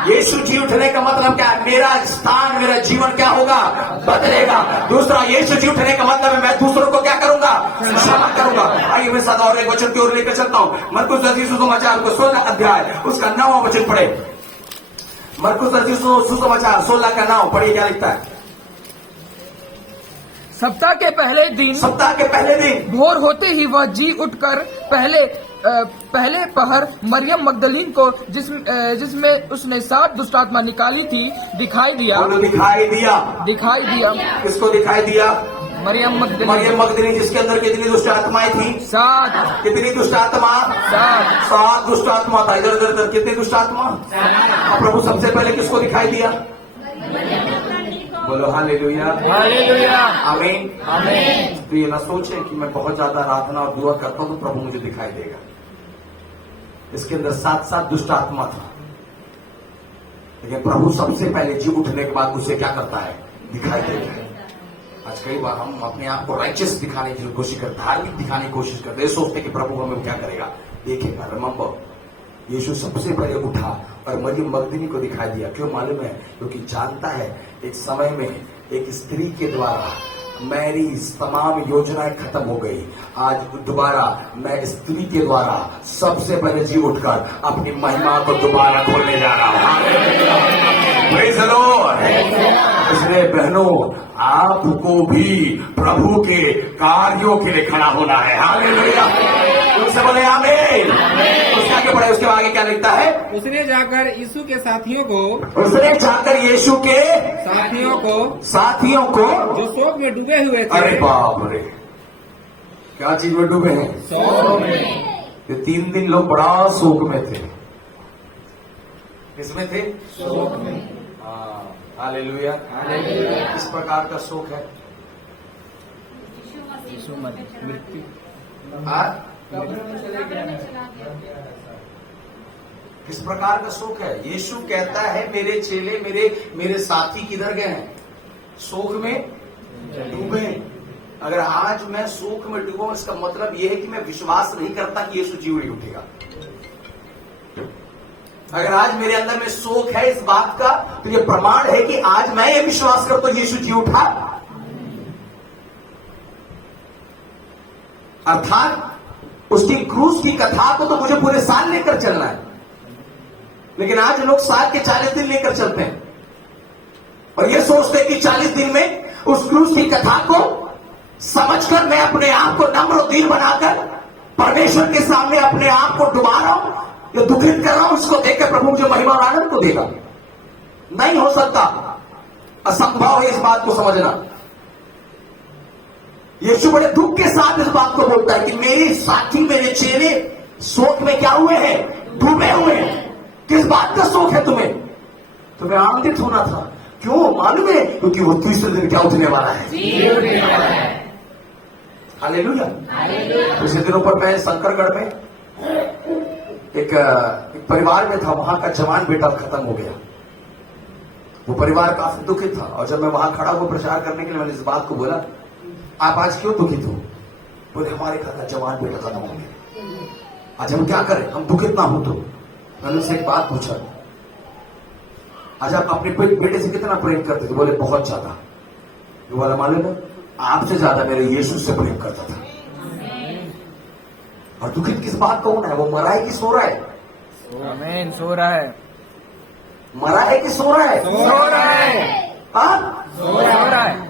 यीशु जी उठने का मतलब क्या है? मेरा स्थान, मेरा जीवन क्या होगा? बदलेगा। दूसरा, यीशु जी उठने का मतलब है मैं दूसरों को क्या करूंगा? क्षमा करूंगा। आइए मैं साथ और एक वचन की ओर लेकर चलता हूं। मरकुस रचित सुसमाचार को 16 अध्याय उसका 9वां वचन पढ़े। मरकुस रचित सुसमाचार 16 का 9 पढ़िए, क्या लिखता है? सप्ताह के पहले दिन, सप्ताह के पहले दिन भोर होते ही वह जी उठकर पहले पहर मरियम मगदलीन को जिसमें उसने 7 दुष्टात्मा निकाली थी दिखाई दिया। दिखाई दिया। दिखाई दिया। किसको दिखाई दिया? मरियम मगदलीन, जिसके अंदर कितनी दुष्ट आत्माएं थी? 7। कितनी दुष्ट आत्मा? 7 दुष्ट आत्मा था। इधर उधर कितनी दुष्ट आत्मा? प्रभु सबसे पहले किसको दिखाई दिया? बोलो हालेलुया। हालेलुया। आमीन। आमीन। तो ये ना सोचें कि मैं बहुत ज्यादा आराधना और दुआ करता हूं तो प्रभु मुझे दिखाई देगा। इसके अंदर 7 दुष्ट आत्मा था, लेकिन प्रभु सबसे पहले जी उठने के बाद उसे क्या करता है? दिखाई देता है। आज कई बार हम अपने आप को राइचियस दिखाने की कोशिश करते, धार्मिक दिखाने की कोशिश करते हैं, सोचते कि प्रभु हमें क्या करेगा, देखेगा। रिमेंबर, यीशु सबसे पहले उठा और मरियम मगदली को दिखाई दिया। क्यों मालूम है? क्योंकि जानता है एक समय में एक स्त्री के द्वारा मेरी तमाम योजनाएं खत्म हो गई। आज दोबारा मैं स्त्री के द्वारा सबसे पहले जी उठकर अपनी महिमा को दोबारा खोलने जा रहा हूं। Praise the Lord. इसलिए बहनों, आपको भी प्रभु के कार्यों के लिए खड़ा होना है। हालेलुया। उससे बोले आमीन। उसके आगे बढ़े, उसके आगे क्या लिखता है? उसने जाकर यीशु के साथियों को जो शोक में डूबे हुए थे। अरे बाप रे, क्या चीज में डूबे हैं? शोक में। ये 3 दिन लोग बड़ा शोक में थे। किसमें थे? शोक में। हाँ, हालेलुया। किस प्रकार का शोक है? मृत्यु। हाँ? किस प्रकार का शोक है? यीशु कहता है मेरे चेले, मेरे साथी किधर गए हैं? शोक में डूबे। अगर आज मैं शोक में डूबा, इसका मतलब यह है कि मैं विश्वास नहीं करता कि यीशु जी नहीं उठेगा। अगर आज मेरे अंदर में शोक है इस बात का, तो यह प्रमाण है कि आज मैं ये विश्वास करता हूं यीशु जी उठा। अर्थात उसकी क्रूस की कथा को तो मुझे पूरे साल लेकर चलना है, लेकिन आज लोग साल के 40 दिन लेकर चलते हैं और ये सोचते हैं कि 40 दिन में उस क्रूस की कथा को समझकर मैं अपने आप को नम्र और दीन बनाकर परमेश्वर के सामने अपने आप को डुबा रहा हूं या दुखित कर रहा हूं। उसको देखकर प्रभु मुझे महिमा और आनंद को देगा। नहीं हो सकता, असंभव है इस बात को समझना। यीशु बड़े दुख के साथ इस बात को बोलता है कि मेरे साथी, मेरे चेले शोक में क्या हुए हैं? डूबे हुए हैं। किस बात का शोक है तुम्हें? तुम्हें आनंदित होना था। क्यों मालूम है? क्योंकि वो तीसरे दिन क्या उठने वाला है। हालेलुया। पिछले दिनों पर मैं शंकरगढ़ में एक परिवार में था। वहां का जवान बेटा खत्म हो गया। वो परिवार काफी दुखित था और जब मैं वहां खड़ा हुआ प्रचार करने के लिए, मैंने इस बात को बोला, आप आज क्यों दुखित हो? बोले हमारे घर का जवान बेटा खत्म हो गया, आज हम क्या करें, हम दुखित ना हो। तो मैंने उनसे एक बात पूछा, आज आप अपने बेटे से कितना प्रेम करते थे? बोले बहुत ज्यादा। वो बोला मालूम है, आपसे ज्यादा मेरे यीशु से प्रेम करता था। और दुखित किस बात का होना है? वो मरा है कि सो रहा है? आमीन। सो रहा है। मरा है कि सो रहा है? सो रहा है। हाँ, सो रहा है।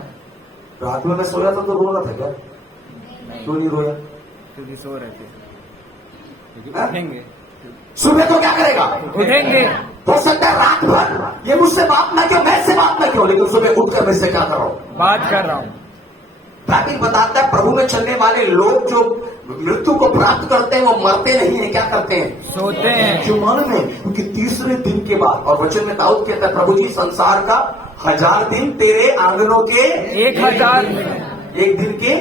रात में मैं सोया था तो रो रहा था क्या? क्यों नहीं रोया? क्योंकि सो रहे थे। हाँ? उठेंगे। सुबह तो क्या करेगा? उठेंगे। हो सकता है रात भर ये मुझसे बात ना क्यों, मैं इससे बात ना क्यों, लेकिन सुबह उठकर मैं इससे क्या कर रहा हूं? बात कर रहा हूं। बाइबल बताता है प्रभु में चलने वाले लोग जो मृत्यु को प्राप्त करते हैं वो मरते नहीं है, क्या करते हैं? सोते हैं। क्यों मालूम है? क्योंकि तीसरे दिन के बाद, और वचन में दाऊद कहता है प्रभु जी संसार का 1000 दिन तेरे आंगनों के 1000 एक दिन के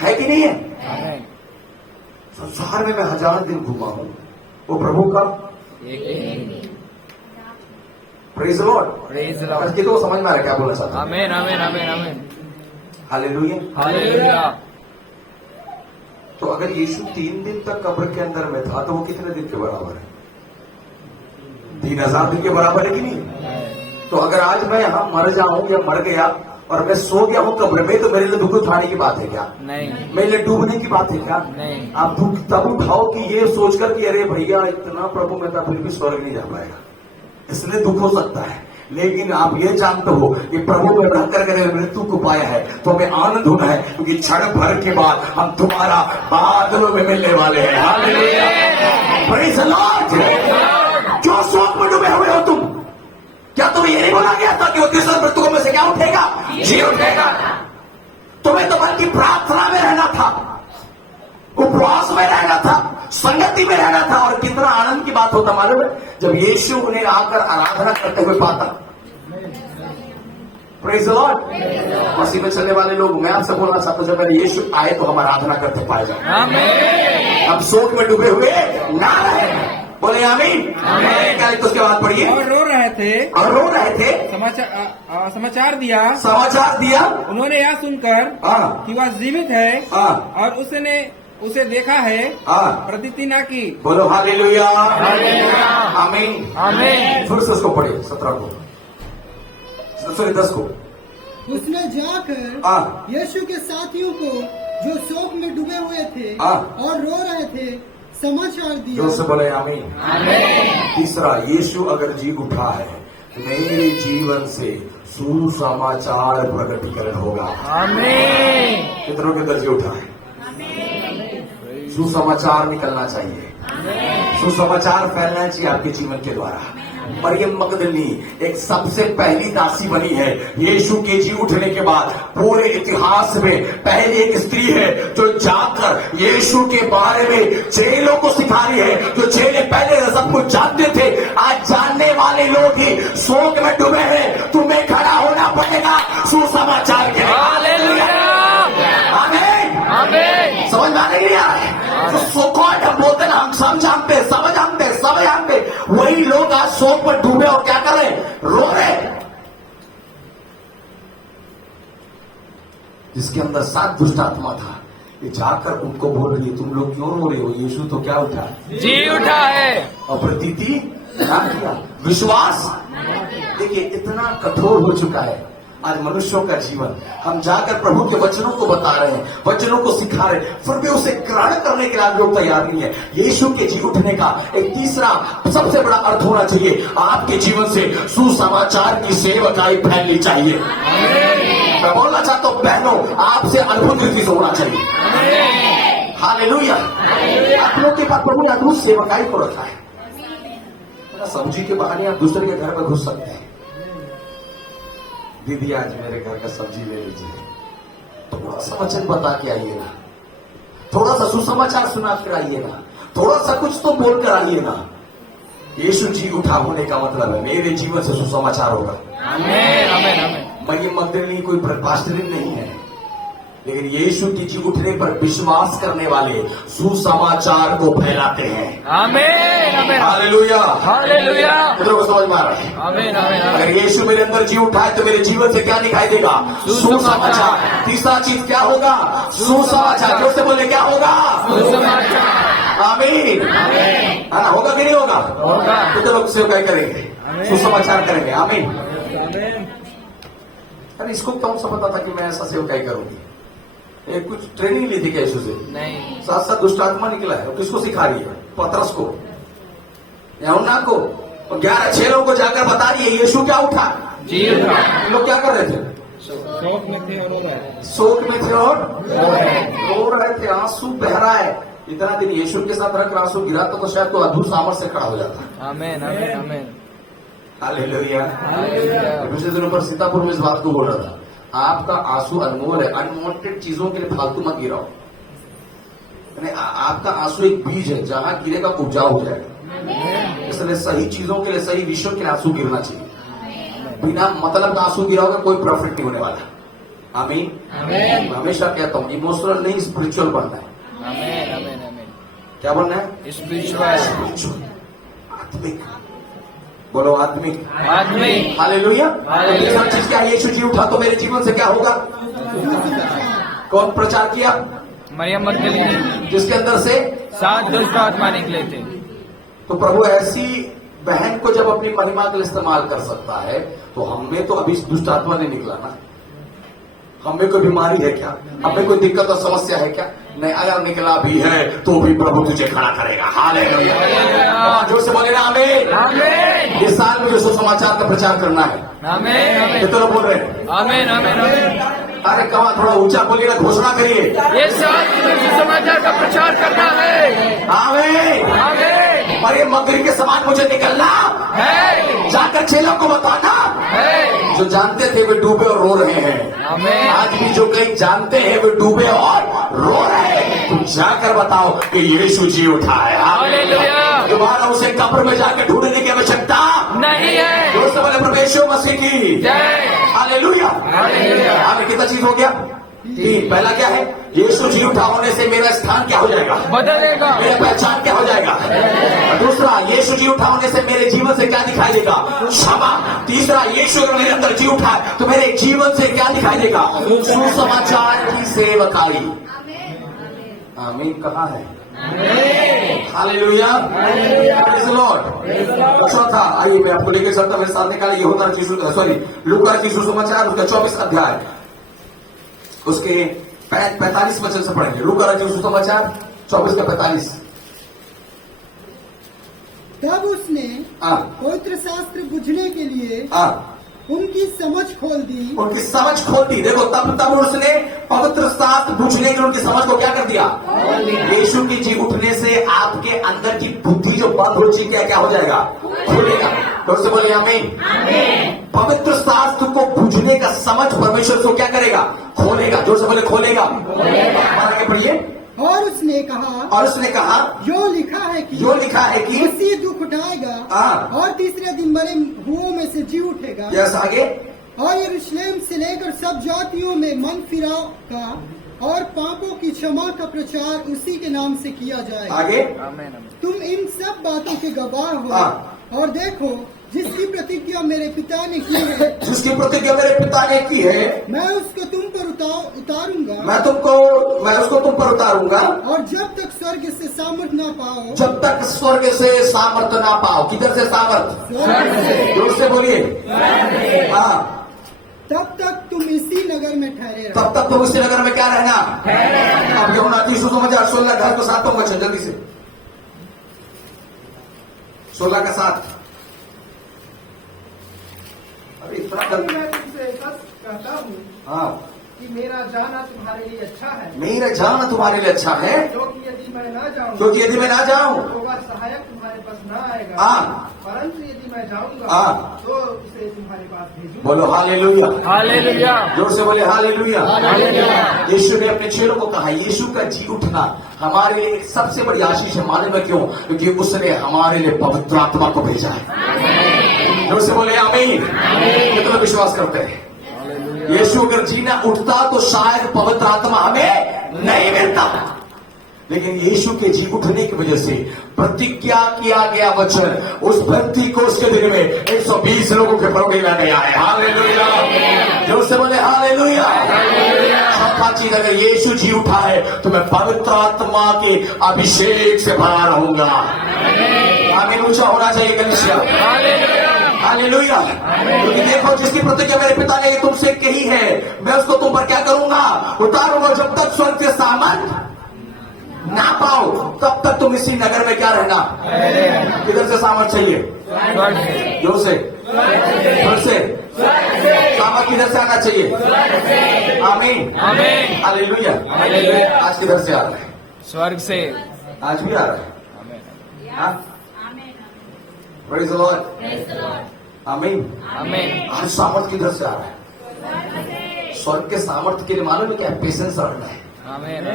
है कि नहीं है? है। संसार में मैं 1000 दिन घूमा हूं, वो प्रभु का praise the Lord. Praise the आज लॉर्ड। के तो समझ में आ रहा है क्या बोलना चाहता हूं? आमीन। आमीन। आमीन। आमीन। हालेलुया। हालेलुया। तो अगर यीशु 3 दिन तक कब्र के अंदर में था तो वो कितने दिन के बराबर है? 3000 दिन के बराबर है कि नहीं? तो अगर आज मैं यहां मर जाऊं या मर गया और मैं सो गया हूं कब्र में, तो मेरे लिए दुख उठाने की बात है क्या? नहीं। मेरे लिए डूबने की बात है क्या? नहीं। आप दुख तब उठाओ कि ये सोचकर कि अरे भैया इतना प्रभु में था फिर भी स्वर्ग नहीं जा पाएगा, इसलिए दुख हो सकता है। लेकिन आप ये जानते हो कि प्रभु में रहकर के मृत्यु को पाया है तो हमें आनंद होना है, क्योंकि क्षण भर के बाद हम तुम्हारा बादलों में मिलने वाले हैं। हालेलुया। Praise the Lord. क्यों शोक में डूबे हुए हो तुम? क्या तुम्हें ये नहीं बोला गया था कि वो तीसरे मृत्यु में से क्या उठेगा? जी उठेगा। तुम्हें तो बल्कि प्रार्थना में रहना था, उपवास में रहना था, संगति में रहना था। और कितना आनंद की बात होता मालूम है? जब यीशु उन्हें आकर आराधना करते हुए पाता। Praise the Lord. मसीह में चलने वाले लोग, मैं आपसे बोलना चाहता हूं, जब मेरे यीशु आए तो हम आराधना करते पाए जाए। आमीन। हम शोक में डूबे हुए ना रहे। बोले आमीन। तो उसके बाद पढ़िए। और रो रहे थे। और रो रहे थे। समाचार दिया। समाचार दिया। उन्होंने यह सुनकर हाँ कि वह जीवित है हाँ और उसने उसे देखा है हाँ प्रतीति न की। बोलो हालेलुया। हालेलुया। आमीन। आमीन। फिर से उसको पढ़िए 17 को, सॉरी 10 को। उसने जाकर हाँ यीशु के साथियों को जो शोक में डूबे हुए थे हाँ। और रो रहे थे समाचार दिया। जो से बोले आमीन। तीसरा, यीशु अगर जी उठा है मेरे जीवन से सुसमाचार प्रकटीकरण होगा। आमीन। कितनों के दर्जे उठा है? सुसमाचार निकलना चाहिए, सुसमाचार फैलना चाहिए आपके जीवन के द्वारा। मरियम मगदलिनी एक सबसे पहली दासी बनी है यीशु के जी उठने के बाद। पूरे इतिहास में पहली एक स्त्री है जो जाकर यीशु के बारे में चेलों को सिखा रही है। जो चेले पहले सब कुछ जानते थे, आज जानने वाले लोग ही शोक में डूबे हैं। तुम्हें खड़ा होना पड़ेगा सुसमाचार के। आमीन। समझ में नहीं आ रहा है तो सोकॉल्ड हम बोलते ना, हम सब जानते हैं, सब जानते हैं, सब जानते हैं। वही लोग आज शोक में डूबे और क्या कर रहे, रो रहे। जिसके अंदर 7 दुष्ट आत्मा था, ये जाकर उनको बोल रही है तुम लोग क्यों रो रहे हो, यीशु तो क्या उठा, जी उठा है। और प्रतीति क्या किया, विश्वास। देखिए इतना कठोर हो चुका है आज मनुष्यों का जीवन। हम जाकर प्रभु के वचनों को बता रहे हैं, वचनों को सिखा रहे हैं, फिर भी उसे ग्रहण करने के लिए लोग तैयार नहीं है। यीशु के जी उठने का एक तीसरा सबसे बड़ा अर्थ होना चाहिए, आपके जीवन से सुसमाचार की सेवकाई फैलनी चाहिए। मैं बोलना चाहता हूं बहनों, आपसे अद्भुत रीति से होना चाहिए। हालेलुया। आप लोग के पास प्रभु ने अद्भुत सेवकाई को रखा है। सब्जी के बहाने आप दूसरे के घर में घुस सकते हैं। दीदी आज मेरे घर का सब्जी ले लीजिए, थोड़ा सा वचन बता के आइएगा, थोड़ा सा सुसमाचार सुना कर आइएगा, थोड़ा सा कुछ तो बोल कर आइएगा। यीशु जी उठा होने का मतलब है मेरे जीवन से सुसमाचार होगा। आमीन। आमीन। आमीन। मरियम मगदलिनी कोई पास्टरिन नहीं है, लेकिन यीशु की जी उठने पर विश्वास करने वाले सुसमाचार को फैलाते हैं। आमीन। आमीन। हालेलुया। हालेलुया। उधर को समझ में आ रहा है। आमीन। आमीन। अगर यीशु मेरे अंदर जी उठाए तो मेरे जीवन से क्या दिखाई देगा, सुसमाचार। तीसरा चीज क्या होगा, सुसमाचार। जोर से बोले क्या होगा, सुसमाचार। आमीन। है ना, होगा कि नहीं होगा, होगा। कितने लोग सेवकाई करेंगे, सुसमाचार करेंगे। आमीन। अरे इसको कौन सा पता था कि मैं ऐसा सेवकाई करूंगी। एक कुछ ट्रेनिंग ली थी क्या यीशु से? नहीं। 7 दुष्ट आत्मा निकला है। किसको सिखा रही है, पतरस को, यूहन्ना को, और 11 चेलों को जाकर बता रही है यीशु क्या उठा, जी उठा। लोग क्या कर रहे थे, शोक में थे और रो रहे थे। शोक में थे और रो रहे थे, आंसू बह रहा है। इतना दिन यीशु के साथ रख आंसू गिरा तो शायद कोई अद्भुत सामर्थ्य से खड़ा हो जाता। आमीन। आमीन। आमीन। हालेलुया। हालेलुया। पिछले दिनों पर सीतापुर में इस बात को बोल रहा था, आपका आंसू अनमोल है, अनवांटेड चीजों के लिए फालतू मत गिराओ। आपका आंसू एक बीज है, जहां गिरेगा उपजाऊ हो जाएगा। इसलिए सही चीजों के लिए, सही विषयों के लिए आंसू गिरना चाहिए। बिना मतलब का आंसू गिराओगे कोई प्रॉफिट नहीं होने वाला। आमीन। हमेशा कहता हूं इमोशनल नहीं, स्पिरिचुअल बनना है। आमीन। आमीन। आमीन। क्या बनना है, स्पिरिचुअल, आत्मिक। बोलो आत्मिक। आदमी। हालेलुया। हालेलुया। तीसरा चीज क्या, यीशु जी उठा तो मेरे जीवन से क्या होगा, कौन प्रचार किया, मरियम मगदलिनी, जिसके अंदर से 7 दुष्ट आत्मा निकले थे। तो प्रभु ऐसी बहन को जब अपनी महिमा के लिए इस्तेमाल कर सकता है, तो हमें तो अभी दुष्ट आत्मा नहीं निकला ना। हमें कोई बीमारी है क्या, हमें कोई दिक्कत और समस्या है क्या, नहीं। अगर निकला भी है तो भी प्रभु तुझे खड़ा करेगा। हालेलुया। जोर से बोले ना आमीन। आमीन। इस साल मुझे सुसमाचार का प्रचार करना है। आमीन। आमीन। कितने लोग बोल रहे हैं आमीन। आमीन। आमीन। अरे कमा, थोड़ा ऊंचा बोलिएगा, घोषणा करिए। ये साल मुझे समाचार का प्रचार करना है। आमीन। आमीन। मरियम मगदलिनी के समान मुझे निकलना है। जाकर चेलों को बताना है। जो जानते थे वे डूबे और रो रहे हैं। आमीन। आज भी जो कई जानते हैं वे डूबे और रो रहे हैं, तुम जाकर बताओ कि यीशु जी उठा है। हालेलुया। दोबारा उसे कब्र में जाकर ढूंढने की आवश्यकता नहीं है। दोस्तों बोले प्रभु यीशु मसीह की जय। हालेलुया। हालेलुया। आगे कितना चीज हो गया, 3। पहला क्या है, यीशु जी उठा होने से मेरा स्थान क्या हो जाएगा, बदलेगा। मेरा पहचान क्या हो जाएगा। और दूसरा, दूसरा, यीशु जी उठा होने से मेरे जीवन से क्या दिखाई देगा? क्षमा। तीसरा, यीशु अगर मेरे अंदर जी उठा है तो मेरे जीवन से क्या दिखाई देगा? सुसमाचार की सेवकाई। आमीन कहाँ है? Hallelujah, praise the Lord. चौथा, आइए मैं आपको लेकर चलता, मेरे साथ निकालिए लूका की सुसमाचार उसका 24 अध्याय उसके 45 वचन से पढ़ेंगे। लूका की सुसमाचार 24 का 45। तब उसने पवित्र शास्त्र बुझने के लिए उनकी समझ खोल दी। उनकी समझ खोल दी। देखो, तब उसने पवित्र शास्त्र बुझने के लिए उनकी समझ को क्या कर दिया? यीशु की जी उठने से आपके अंदर की बुद्धि जो बंद हो चुकी है क्या हो जाएगा? खुलेगा। तो उससे बोलिए आमीन। पवित्र शास्त्र को बुझने का समझ परमेश्वर को क्या करेगा? खोलेगा। जोर से बोले खोलेगा। आगे पढ़िए। और उसने कहा यो लिखा है कि मसीह दुख उठाएगा और तीसरे दिन मरे हुओं में से जी उठेगा। यस, आगे। और यरूशलेम से लेकर सब जातियों में मन फिराव का और पापों की क्षमा का प्रचार उसी के नाम से किया जाएगा। आगे। तुम इन सब बातों के गवाह हो। और देखो, जिसकी प्रतिज्ञा मेरे पिता ने की है, मैं उसको तुम पर उतारूंगा। मैं उसको तुम पर उतारूंगा। और जब तक स्वर्ग से सामर्थ ना पाओ। किधर से सामर्थ? स्वर्ग से। जोर से बोलिए। तब तक तुम इसी नगर में ठहरे रहो। तब तक तुम इसी नगर में क्या रहना? अब जो होना 316 घर को 7 वचन जल्दी से 16 का 7। अरे इतना मैं तुमसे सच कहता हूँ कि मेरा जाना तुम्हारे लिए अच्छा है। मेरा जाना तुम्हारे लिए अच्छा है, क्योंकि यदि मैं ना जाऊँ तो वह सहायक तुम्हारे पास ना आएगा। परंतु यदि मैं जाऊंगा तो इसे तुम्हारे पास भेजूंगा। बोलो हालेलुया। हालेलुया। जोर से बोले हालेलुया। यीशु ने अपने चेलों को कहा, यीशु का जी उठना हमारे लिए सबसे बड़ी आशीष है। मालूम है क्यों? क्योंकि उसने हमारे लिए पवित्र आत्मा को भेजा है। जोर से बोले आमीन। कितना विश्वास करते हैं? यीशु अगर जीना उठता तो शायद पवित्र आत्मा हमें नहीं मिलता, लेकिन यीशु के जी उठने की वजह से प्रतिज्ञा किया गया वचन उस व्यक्ति को उसके दिन में 120 लोगों के परोड़े में आया है। हालेलुया। जोर से बोले हालेलुया। चौथा चीज, अगर यीशु जी उठा है तो मैं पवित्र आत्मा के अभिषेक से भरा रहूंगा। आमीन ऊंचा होना चाहिए कलीसिया। हालेलुया। क्योंकि देखो, जिसकी प्रतिज्ञा मेरे पिता ने तुमसे कही है, मैं उसको तुम पर क्या करूंगा? उतारूंगा। जब तक स्वर्ग से सामर्थ ना पाओ तब तक तुम इसी नगर में क्या रहना? किधर से सामर्थ चाहिए? जोर से सामर्थ किधर से आना चाहिए? आमीन। हालेलुया। आज किधर से आ रहा है? स्वर्ग से। आज भी आ रहा है। Praise the Lord. आमीन। आज सामर्थ किधर से आ रहा है? स्वर्ग के सामर्थ के लिए मालूम है क्या? पेशेंस रखना है।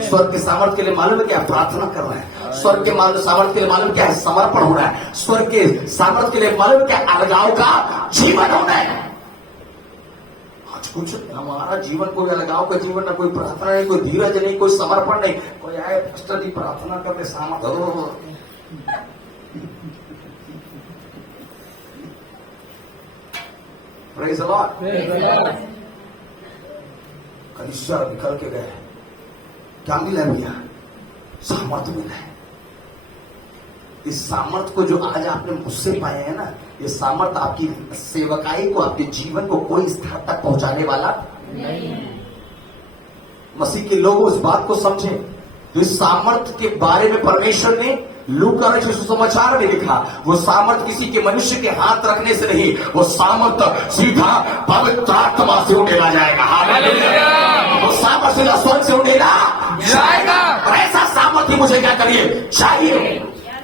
स्वर्ग के सामर्थ के लिए मालूम है क्या? प्रार्थना करना है। स्वर्ग के सामर्थ के लिए मालूम क्या है? समर्पण होना है। स्वर्ग के सामर्थ के लिए मालूम क्या? अलगाव का जीवन होना है। आज कुछ हमारा जीवन कोई अलगाव का जीवन, ना कोई प्रार्थना नहीं, कोई धीरज नहीं, कोई समर्पण नहीं। कोई आए पास्टर जी प्रार्थना करते सामर्थ प्रेज़ द लॉर्ड। कलीसिया निकल के गए, क्या मिला भैया? सामर्थ मिला है। इस सामर्थ को जो आज आपने मुझसे पाए हैं ना, ये सामर्थ आपकी सेवकाई को, आपके जीवन को कोई स्तर तक पहुंचाने वाला नहीं। मसीह के लोग उस बात को समझें। तो इस सामर्थ के बारे में परमेश्वर ने लूका सुसमाचार में लिखा। वो सामर्थ किसी के मनुष्य के हाथ रखने से नहीं, वो सामर्थ सीधा पवित्र आत्मा से उड़ेला जाएगा। हालेलुया। वो सामर्थ सीधा स्वर्ग से उड़ेला जाएगा। और ऐसा सामर्थ ही मुझे क्या करिए चाहिए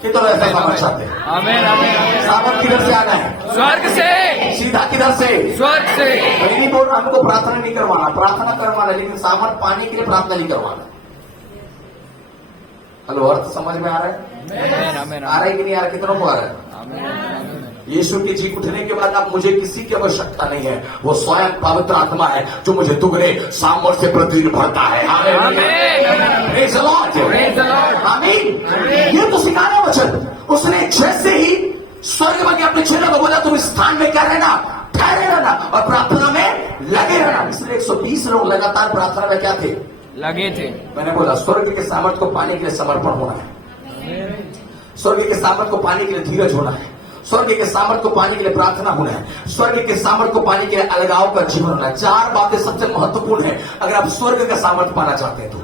कि तो ऐसा सामर्थ चाहते हैं। आमीन। सामर्थ किधर से आना है? स्वर्ग से। सीधा किधर से? स्वर्ग से। मैं नहीं बोल रहा हमको प्रार्थना नहीं करवाना, प्रार्थना करवाना, लेकिन सामर्थ पाने के लिए प्रार्थना नहीं करवाना। हेलो, अर्थ समझ में आ रहा है? आ रहा है कि नहीं आ रहा? कितनों को आ रहा है? यीशु की जी उठने के बाद अब मुझे किसी की आवश्यकता नहीं है। वो स्वयं पवित्र आत्मा है जो मुझे दुगने सामर्थ से प्रतिदिन भरता है। आमीन। ये तो सिखाना वचन। उसने जैसे ही स्वर्ग में अपने चेलों को बोला तुम इस स्थान में क्या रहना, ठहरे रहना और प्रार्थना में लगे रहना। इसलिए 120 लोग लगातार प्रार्थना में क्या थे, लगे थे। मैंने बोला स्वर्ग के सामर्थ्य को पाने के लिए समर्पण होना है, स्वर्ग के सामर्थ्य को पाने के लिए धीरज होना है, स्वर्ग के सामर्थ्य को पाने के लिए प्रार्थना होना है, स्वर्ग के सामर्थ्य को पाने के लिए अलगाव का जीवन होना है। 4 बातें सबसे महत्वपूर्ण है अगर आप स्वर्ग का सामर्थ्य पाना चाहते हैं तो।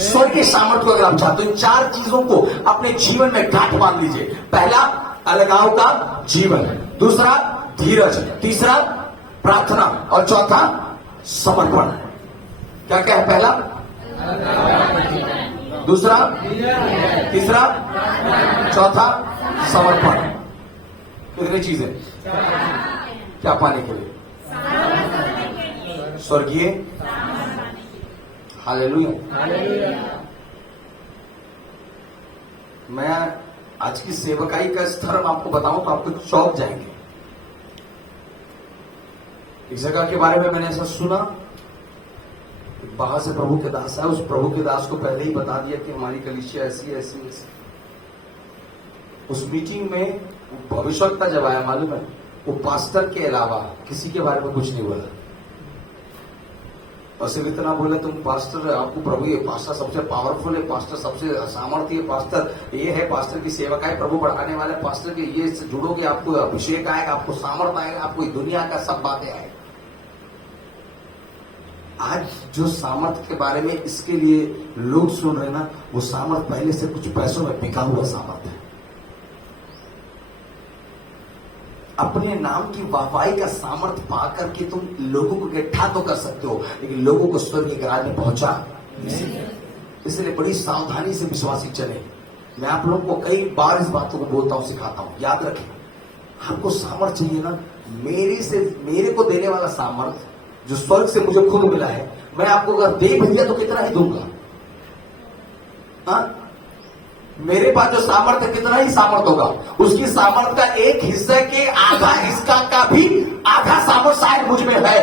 स्वर्ग के सामर्थ्य को अगर आप चाहते हैं, 4 चीजों को अपने जीवन में गांठ बांध लीजिए। पहला अलगाव का जीवन, दूसरा धीरज, तीसरा प्रार्थना और चौथा समर्पण। क्या क्या है, पहला, दूसरा, तीसरा, चौथा समर्पण। कितनी चीजें, क्या पाने के लिए, स्वर्गीय, हालेलुया। मैं आज की सेवकाई का स्तर आपको बताऊं तो आपको चौंक जाएंगे। इस जगह के बारे में मैंने ऐसा सुना, बाहर से प्रभु के दास है, उस प्रभु के दास को पहले ही बता दिया कि हमारी कलीसिया ऐसी ऐसी ऐसी। उस मीटिंग में भविष्यवक्ता जब आया, मालूम है, वो पास्टर के अलावा किसी के बारे में कुछ नहीं बोला। और सिर्फ इतना बोले, तुम पास्टर, आपको प्रभु, ये पास्टर सबसे पावरफुल है, पास्टर सबसे सामर्थ्य है, पास्टर ये है, पास्टर की सेवा का है, प्रभु बढ़ाने वाले पास्टर के ये जुड़ोगे, आपको अभिषेक आएगा, आपको सामर्थ्य आएगा, आपको दुनिया का सब बातें आएगा। आज जो सामर्थ्य के बारे में इसके लिए लोग सुन रहे ना, वो सामर्थ्य पहले से कुछ पैसों में बिका हुआ सामर्थ्य है। अपने नाम की वाहवाही का सामर्थ्य पाकर के तुम लोगों को इकट्ठा तो कर सकते हो, लेकिन लोगों को स्वर्ग के गराज में पहुंचा नहीं। इसलिए बड़ी सावधानी से विश्वासी चले। मैं आप लोगों को कई बार इस बातों को बोलता हूं, सिखाता हूं, याद रखें। आपको सामर्थ्य चाहिए ना, मेरे को देने वाला सामर्थ्य जो स्वर्ग से मुझे खुद मिला है, मैं आपको अगर दे भी दिया तो कितना ही दूंगा। हाँ, मेरे पास जो सामर्थ्य कितना ही सामर्थ्य होगा, उसकी सामर्थ्य का एक हिस्से के आधा हिस्सा का भी आधा सामर्थ्य शायद मुझ में है।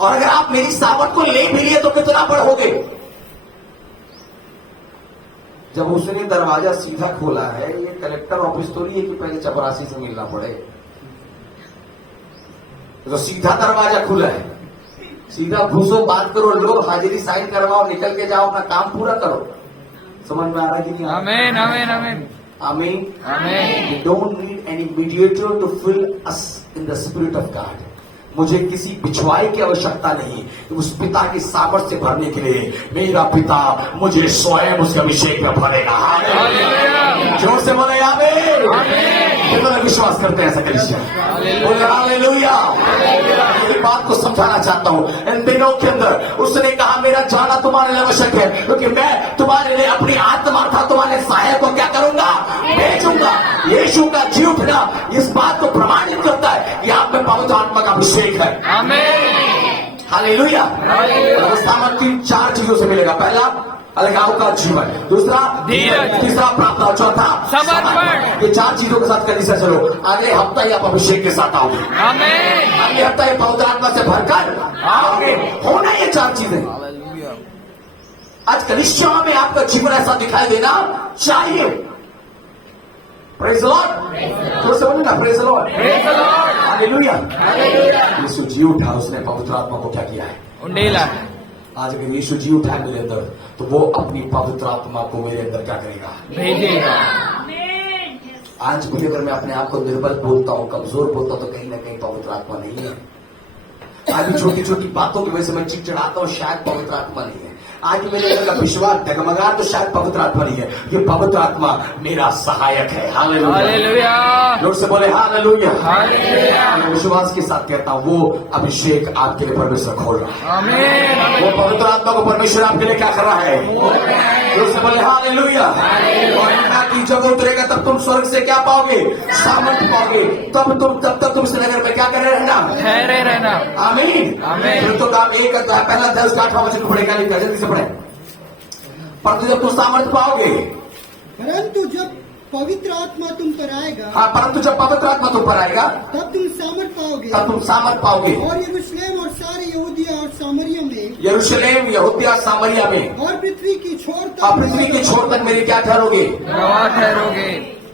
और अगर आप मेरी सामर्थ्य को ले भी लिए तो कितना बढ़ोगे। जब उसने दरवाजा सीधा खोला है, ये कलेक्टर ऑफिस तो नहीं है कि पहले चपरासी से मिलना पड़े, तो सीधा दरवाजा खुला है, सीधा घुसो, बात करो, लोग हाजिरी साइन करवाओ, निकल के जाओ, अपना काम पूरा करो। समझ में आ रहा है कि नहीं? आमीन, आमीन, आमीन, आमीन, आमीन। We don't need any mediator to fill us in the spirit of God. मुझे किसी बिछवाई की आवश्यकता नहीं, उस पिता की सामर्थ्य से भरने के लिए मेरा पिता मुझे स्वयं उसके अभिषेक में भरेगा। जोर से बोले आमीन। कितना विश्वास करते हैं ऐसा कलीसिया? बोले हालेलुया। इस बात को समझाना चाहता हूं। इन दिनों के अंदर उसने कहा मेरा जाना तुम्हारे लिए आवश्यक है, क्योंकि मैं तुम्हारे लिए अपनी आत्मा था तुम्हारे सहायक को क्या करूंगा, भेजूंगा। यीशु का जी उठना इस बात को प्रमाणित करता है कि आप में पवित्र आत्मा का अभिषेक है। आमीन, हालेलुया। सामर्थ्य 4 चीजों से मिलेगा। पहला अलगाव का जीवन, दूसरा धीरज, तीसरा प्रार्थना, चौथा समर्पण। ये 4 चीजों के साथ कलीसिया चलो। अगले हफ्ता ही आप अभिषेक के साथ आओगे। आमीन, अगले हफ्ता ही पवित्र आत्मा से भरकर आओगे। होना ये 4 चीजें। आज कलीसिया में आपका जीवन ऐसा दिखाई देना चाहिए। Praise the Lord. तो से बोलिए ना, praise the Lord, praise the Lord, hallelujah. यीशु जी उठा, उसने पवित्र आत्मा को क्या किया है, उंडेला। आज अगर यीशु जी उठा मेरे अंदर, तो वो अपनी पवित्र आत्मा को मेरे अंदर क्या करेगा, भेजेगा। आज भी अगर मैं अपने आप को निर्बल बोलता हूं, कमजोर बोलता हूं, तो कहीं ना कहीं पवित्र आत्मा नहीं है। आज भी छोटी छोटी बातों की वजह से मैं चिड़चिड़ाता हूं, शायद पवित्र आत्मा नहीं है। आज भी मेरे अंदर का विश्वास डगमगा, तो शायद पवित्र आत्मा नहीं है। ये पवित्र आत्मा मेरा सहायक है। हालेलुया। जोर से बोले हालेलुया। मैं विश्वास के साथ कहता हूं, वो अभिषेक आपके लिए परमेश्वर खोल रहा है। आमीन, वो पवित्र आत्मा को परमेश्वर आपके लिए क्या कर रहा है, जोर से बोले हालेलुया। और जब उतरेगा तब तुम स्वर्ग से क्या पाओगे, सामर्थ्य पाओगे। तब तक तुम इस नगर में क्या कर रहना, ठहरे रहना। आमीन, आमीन। तो काम एक पहला 10 का 8वां वचन पढ़ेगा, नहीं जल्दी से पढ़े। परंतु जब तुम सामर्थ्य पाओगे, परंतु जब पवित्र आत्मा तुम पर आएगा, हाँ, परंतु जब पवित्र आत्मा तुम पर आएगा, तब तुम सामर्थ पाओगे। तब तुम सामर्थ्य पाओगे। और यरूशलेम और सारे यहूदिया और सामरिया में, यरूशलेम, यहूदिया, सामरिया में, और पृथ्वी की छोर तक, और पृथ्वी की छोर तक मेरे क्या ठहरोगे, गवाह ठहरोगे।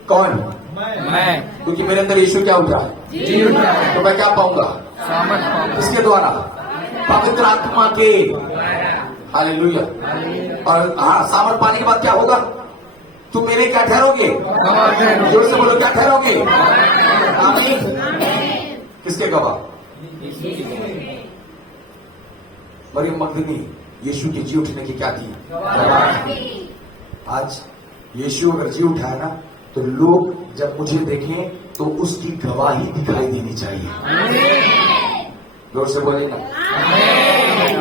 कौन, मैं क्योंकि मेरे अंदर यीशु क्या उठा है, जी उठा है, तो मैं क्या पाऊंगा, सामर्थ पाऊंगा, इसके द्वारा पवित्र आत्मा के। हालेलुया। और हाँ, सामर्थ पाने के बाद क्या होगा, तुम मेरे क्या ठहरोगे, जोर से बोलो, क्या ठहरोगे। आमीन। किसके गवाह, मरियम मगदलीनी यीशु के जी उठने की क्या थी, गवाह। आज यीशु अगर जी उठा है ना, तो लोग जब मुझे देखें तो उसकी गवाही दिखाई देनी चाहिए। जोर से बोले ना,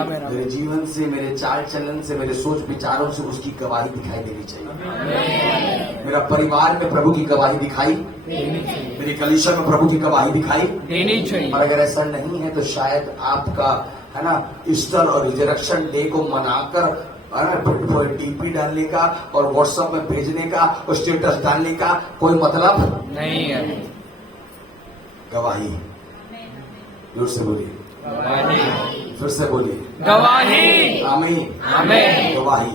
मेरे जीवन से, मेरे चाल चलन से, मेरे सोच विचारों से उसकी गवाही दिखाई देनी चाहिए। मेरा परिवार में प्रभु की गवाही दिखाई, मेरी कलीसिया में प्रभु की गवाही दिखाई देनी चाहिए। और अगर ऐसा नहीं है तो शायद आपका, है ना, ईस्टर और रिजरेक्शन डे को मनाकर डीपी डालने का और व्हाट्सएप में भेजने का और स्टेटस डालने का कोई मतलब नहीं है। गवाही, जोर से बोलिए, फिर से बोलिए, गवाही। आमीन। आमीन। गवाही,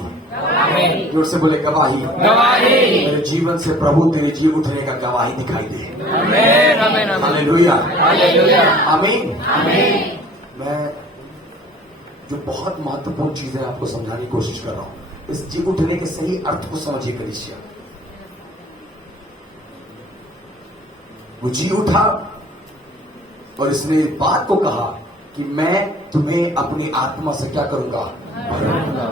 आमीन। जोर से बोले, गवाही। गवाही। मेरे जीवन से प्रभु तेरे जी उठने का गवाही दिखाई दे। आमीन। आमीन। हालेलुया। हालेलुया। आमीन। आमीन। मैं जो बहुत महत्वपूर्ण चीजें आपको समझाने की कोशिश कर रहा हूं, इस जी उठने के सही अर्थ को समझिए कलीसिया। वो जी उठा और इसने इस बात को कहा कि मैं तुम्हें अपनी आत्मा से क्या करूंगा, भरूंगा।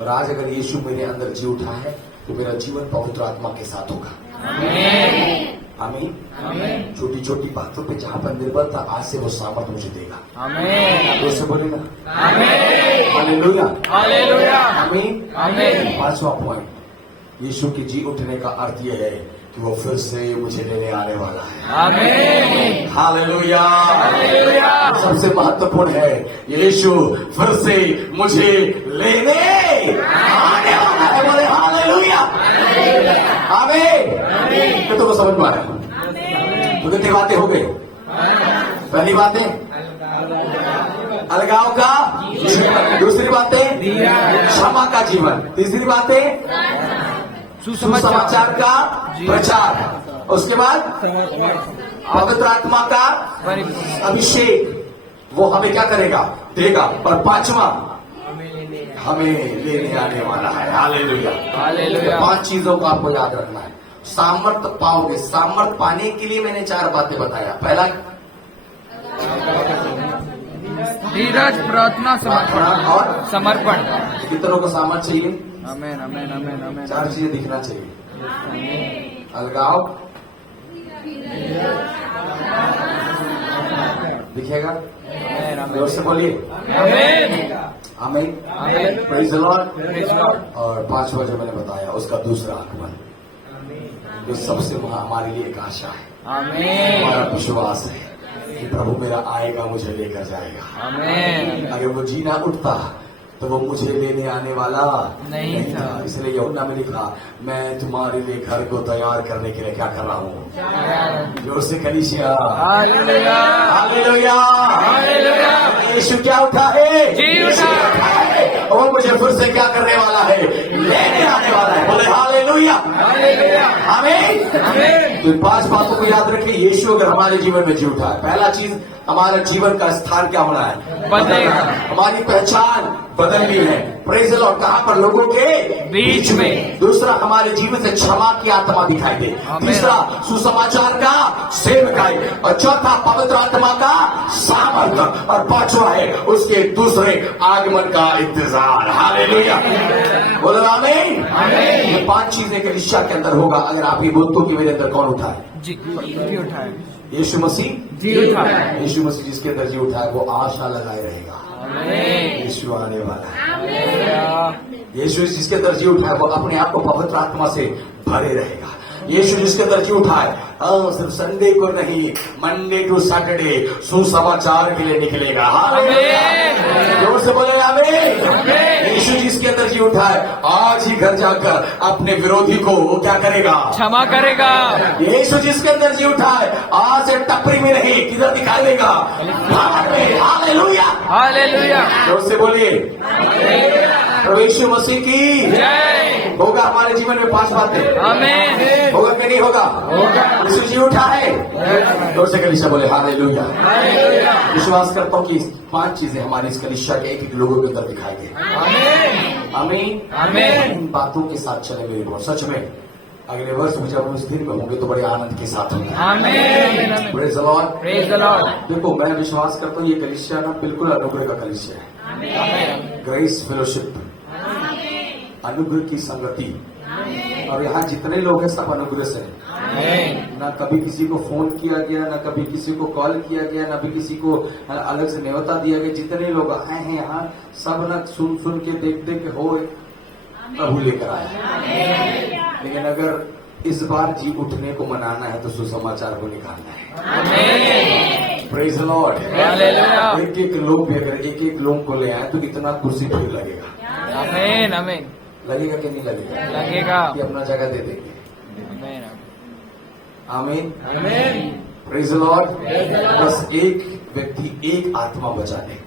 और आज अगर यीशु मेरे अंदर जी उठा है तो मेरा जीवन पवित्र आत्मा के साथ होगा। आमीन। छोटी छोटी बातों पे जहां पर निर्भर था, आज से वो सामर्थ मुझे देगा। आमीन। जोर से बोलेगा, आमीन। हालेलुया। हालेलुया। आमीन। आमीन। पांचवा पॉइंट, यीशु की जी उठने का अर्थ यह है कि वो फिर से मुझे लेने आने वाला है। आमीन। हालेलुया। हालेलुया। सबसे महत्वपूर्ण है, यीशु फिर से मुझे लेने आने वाला है। बोले हालेलुया। आमीन। ये तो समझ में आया। तो कितनी बातें हो गई। पहली बातें अलगाव का जीवन, दूसरी बातें क्षमा का जीवन, तीसरी बातें सुसमाचार का प्रचार, उसके बाद पवित्र आत्मा का अभिषेक, वो हमें क्या करेगा, देगा। और पांचवा, हमें लेने आने वाला है। हालेलुया। हालेलुया। 5 चीजों को आपको याद रखना है। सामर्थ पाओगे, सामर्थ पाने के लिए मैंने 4 बातें बताया। पहला, धीरज, प्रार्थना, समर्पण और समर्पण। कितनों को सामर्थ चाहिए, आमीन। आमीन। आमीन। आमीन। 4 चीजें दिखना चाहिए। अलगाव दिखेगा, जोर से बोलिए, आमीन। आमीन। आमीन। Praise the Lord. Praise the Lord. और 5वां जो मैंने बताया, उसका दूसरा आगमन, जो सबसे हमारे लिए एक आशा है, हमारा आमीन। विश्वास है कि प्रभु मेरा आएगा, मुझे लेकर जाएगा। आमीन। अगर वो जी ना उठता तो वो मुझे लेने आने वाला नहीं था। इसलिए यूहन्ना में लिखा, मैं तुम्हारे लिए घर को तैयार करने के लिए क्या कर रहा हूँ। जोर से कलीसिया, हालेलुया। हालेलुया। हालेलुया। यीशु क्या उठा है, जी उठा है। और वो मुझे फिर से क्या करने वाला है, लेने आने वाला है। बोले हालेलुया। हालेलुया। आमीन। आमीन। तो 5 बातों को याद रखिए। यीशु अगर हमारे जीवन में जी उठा है, पहला चीज, हमारे जीवन का स्थान क्या होना है, बदलेगा। हमारी पहचान बदलनी है। Praise the Lord. कहां पर, लोगों के बीच में। दूसरा, हमारे जीवन से क्षमा की आत्मा दिखाई दे। तीसरा, सुसमाचार का सेवकाई। और चौथा, पवित्र आत्मा का सामर्थ्य। और 5वां है उसके दूसरे आगमन का इंतजार। हालेलुया। बोलो आमीन। आमीन। ये 5 चीजें कलीसिया के अंदर होगा अगर आप ये बोलते हो कि मेरे अंदर कौन उठा है, जी उठा है। यीशु मसीह जी उठा है। यीशु मसीह जिसके अंदर जी उठा है, वो आशा लगाए रहेगा, आमीन। यीशु आने वाला है। हालेलुया। यीशु जिसके अंदर जी उठा है, वो अपने आप को पवित्र आत्मा से भरे रहेगा। यीशु जिसके अंदर जी उठा है, सिर्फ संडे को नहीं, मंडे टू सैटरडे सुसमाचार के लिए निकलेगा। हालेलुया। जोर से बोले आमीन। यीशु जिसके अंदर जी उठा है, आज ही घर जाकर अपने विरोधी को वो क्या करेगा, क्षमा करेगा। यीशु जिसके अंदर जी उठा है, आज से टपरी में नहीं, किधर दिखाई देगा, बाहर में। हालेलुया। हालेलुया। जोर से बोलिए। प्रभु यीशु मसीह की जय। होगा हमारे जीवन में 5 बातें। आमीन। होगा कि नहीं होगा? यीशु जी उठा है। जोर से कलीसिया बोले हालेलुया। विश्वास करता हूँ कि 5 चीजें हमारी इस कलीसिया के एक लोगों के अंदर दिखाई दे। आमीन आमीन। इन बातों के साथ चले मेरे को सच में अगले वर्ष में जब हम इस दिन में होंगे तो बड़े आनंद के साथ होंगे। आमीन। Praise the Lord. Praise the Lord. देखो मैं विश्वास करता हूँ ये कलीसिया ना बिल्कुल अनुग्रह का कलीसिया है। आमीन। ग्रेस फेलोशिप, अनुग्रह की संगति। और यहाँ जितने लोग हैं सब अनुग्रह से हैं। आमीन। ना कभी किसी को फोन किया गया, ना कभी किसी को कॉल किया गया, ना भी किसी को अलग से न्योता दिया गया। जितने लोग आए हैं यहाँ सब ना सुन सुन के देख देख के हो प्रभु लेकर आए। लेकिन अगर इस बार जी उठने को मनाना है तो सुसमाचार को निकालना है। Praise the Lord. हालेलुया। एक एक लोग भी अगर एक एक लोग को ले आए तो कितना कुर्सी भीड़ लगेगा। आमीन। आमीन। लगेगा कि नहीं लगेगा? लगेगा। कि अपना जगह दे देंगे। आमीन। आमीन आमीन। Praise the Lord. बस एक व्यक्ति, एक आत्मा बचा ले।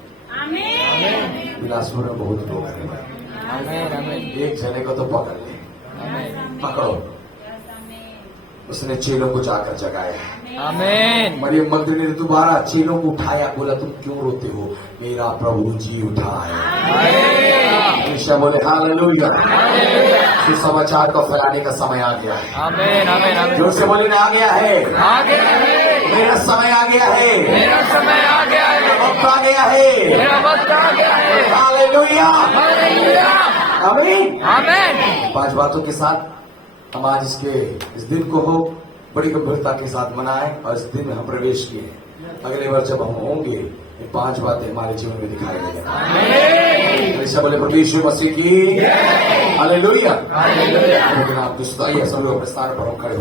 बिलासपुर में बहुत लोग हैं भाई। आमीन। आमीन। एक जने को तो पकड़ ले। आमीन। पकड़ो। उसने चेलों को जाकर जगाया। आमीन। मरियम मगदलीनी ने दोबारा चेलों को उठाया, बोला तुम क्यों रोते हो, मेरा प्रभु जी उठा है। ईशा बोले हालेलुया। सुसमाचार को फैलाने का समय आ गया है। आमीन। आमीन। आमीन। जोर से बोले आ गया है। आ गया है। मेरा समय आ गया है। मेरा समय आ गया है। वक्त आ गया है। मेरा वक्त आ गया है। हालेलुया। हालेलुया। आमीन। आमीन। 5 बातों के साथ हम आज इस दिन को हो बड़ी गंभीरता के साथ मनाएं और इस दिन में हम प्रवेश किए। अगले बार जब हम होंगे ये 5 बातें हमारे जीवन में दिखाई देगा। ऐसा बोले प्रभु यीशु मसीह की हालेलुया। लेकिन आप दुष्टाई है सब लोग अपने स्थान पर हम खड़े